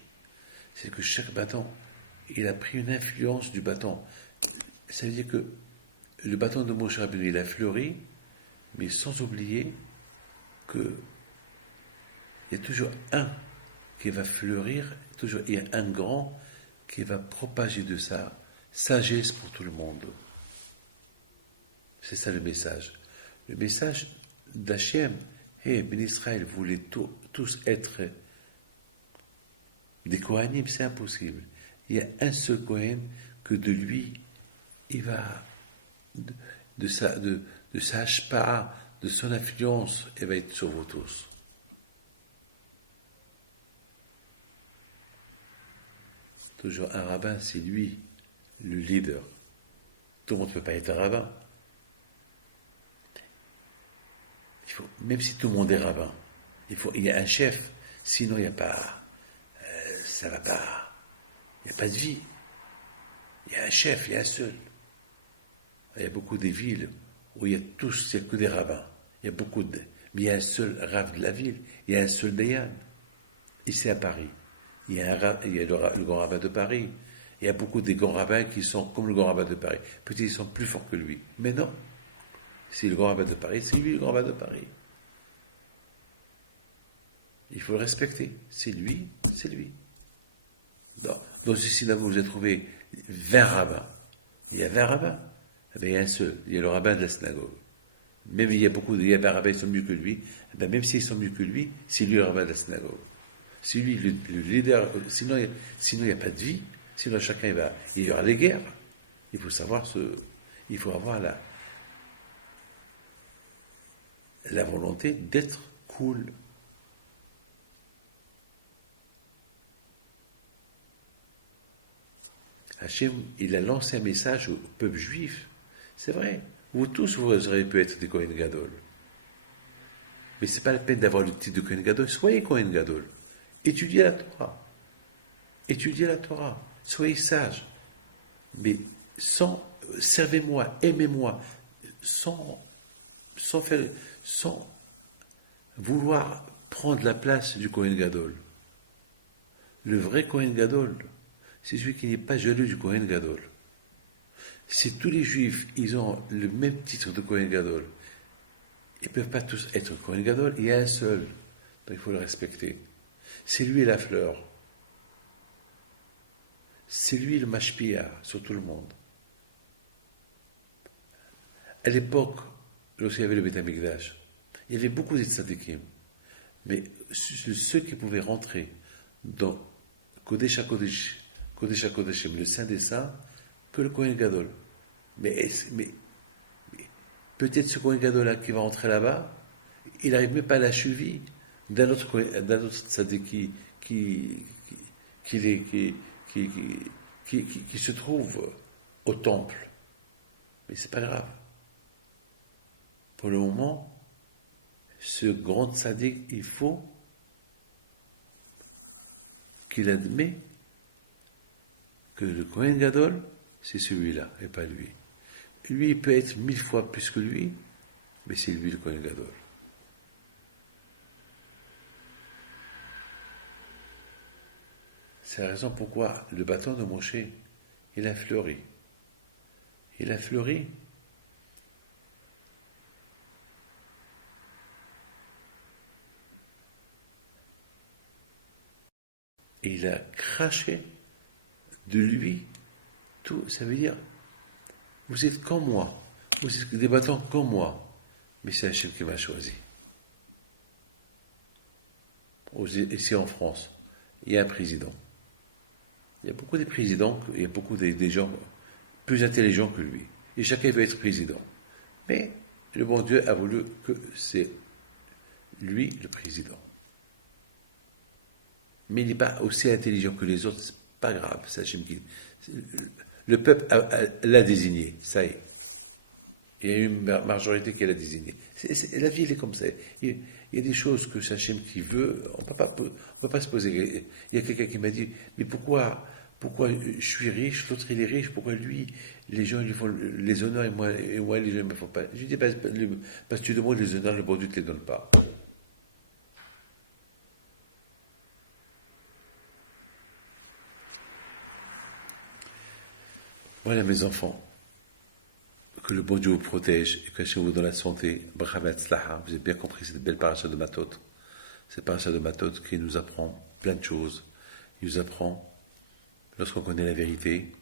C'est que chaque bâton, il a pris une influence du bâton. Ça veut dire que le bâton de Moshe Rabbeinu, il a fleuri, mais sans oublier que il y a toujours un qui va fleurir, toujours il y a un grand qui va propager de sa sagesse pour tout le monde. C'est ça le message. Le message d'Hachem, Ben Israël voulait tous être des Kohanim, c'est impossible. Il y a un seul Kohen que de lui, il va, de sa hashpa'a, de son influence, elle va être sur vous tous. Toujours un rabbin, c'est lui, le leader. Tout le monde ne peut pas être un rabbin. Même si tout le monde est rabbin, il y a un chef, sinon il n'y a pas, ça va pas, il n'y a pas de vie. Il y a un chef, il y a un seul. Il y a beaucoup de villes où il y a que des rabbins. Il y a mais il y a un seul rav de la ville, il y a un seul dayan. Ici à Paris, il y a le grand rabbin de Paris. Il y a beaucoup de grands rabbins qui sont comme le grand rabbin de Paris. Peut-être ils sont plus forts que lui, mais non. C'est le grand rabbin de Paris, c'est lui le grand rabbin de Paris. Il faut le respecter. C'est lui, c'est lui. Dans une synagogue, vous avez trouvé 20 rabbins. Il y a 20 rabbins. Il y a un seul. Il y a le rabbin de la synagogue. Même il y a 20 rabbins qui sont mieux que lui. Même s'ils sont mieux que lui, c'est lui le rabbin de la synagogue. C'est lui le leader. Sinon, il n'y a pas de vie. Sinon, chacun il y aura des guerres. Il faut savoir il faut avoir la volonté d'être cool. Hachem, il a lancé un message au peuple juif. C'est vrai. Vous tous, vous auriez pu être des Kohen Gadol. Mais ce n'est pas la peine d'avoir le titre de Kohen Gadol. Soyez Kohen Gadol. Étudiez la Torah. Étudiez la Torah. Soyez sages. Mais servez-moi, aimez-moi, sans vouloir prendre la place du Kohen Gadol. Le vrai Kohen Gadol, c'est celui qui n'est pas jaloux du Kohen Gadol. Si tous les Juifs, ils ont le même titre de Kohen Gadol, ils ne peuvent pas tous être Kohen Gadol, il y a un seul, donc il faut le respecter. C'est lui la fleur. C'est lui le mashpia sur tout le monde. À l'époque, lorsqu'il y avait le Beth Amikdash, il y avait beaucoup de tzadikim. Mais ceux qui pouvaient rentrer dans Kodesh HaKodeshim, le Saint des Saints, que le Kohen Gadol. Mais peut-être ce Kohen Gadol qui va rentrer là-bas, il n'arrive même pas à la cheville d'un autre tzaddik qui se trouve au temple. Mais c'est pas grave. Pour le moment, ce grand tzaddik, il faut qu'il admet que le Kohen Gadol, c'est celui-là, et pas lui. Lui, il peut être 1000 fois plus que lui, mais c'est lui le Kohen Gadol. C'est la raison pourquoi le bâton de Moshe, il a fleuri. Il a fleuri. Et il a craché de lui tout. Ça veut dire, vous êtes comme moi, vous êtes des bâtons comme moi, mais c'est Hachem qui m'a choisi. Ici en France, il y a un président. Il y a beaucoup de présidents, il y a beaucoup des gens plus intelligents que lui. Et chacun veut être président. Mais le bon Dieu a voulu que c'est lui le président. Mais il n'est pas aussi intelligent que les autres, c'est pas grave. C'est Hachem qui... Le peuple l'a désigné, ça y est. Il y a une majorité qui l'a désigné. La vie, elle est comme ça. Il y a des choses que c'est Hachem qui veut, on peut pas se poser. Il y a quelqu'un qui m'a dit, mais pourquoi je suis riche, l'autre il est riche, pourquoi lui, les gens lui font les honneurs et moi les gens ne me font pas. Je lui dis, parce que tu demandes les honneurs, le bon Dieu ne te les donne pas. Voilà mes enfants, que le bon Dieu vous protège et que chez vous dans la santé, bracha v'atzlaha, vous avez bien compris cette belle paracha de Matot. Cette paracha de Matot qui nous apprend plein de choses. Il nous apprend, lorsqu'on connaît la vérité,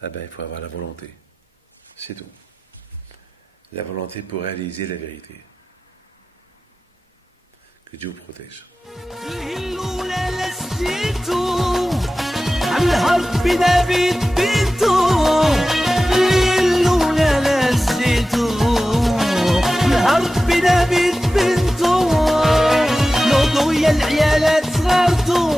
il faut avoir la volonté. C'est tout. La volonté pour réaliser la vérité. Que Dieu vous protège. الهرب نبيت بيتو اللولا لسيتو الهرب نبيت بنتو لو ضويا العيالات صغرتو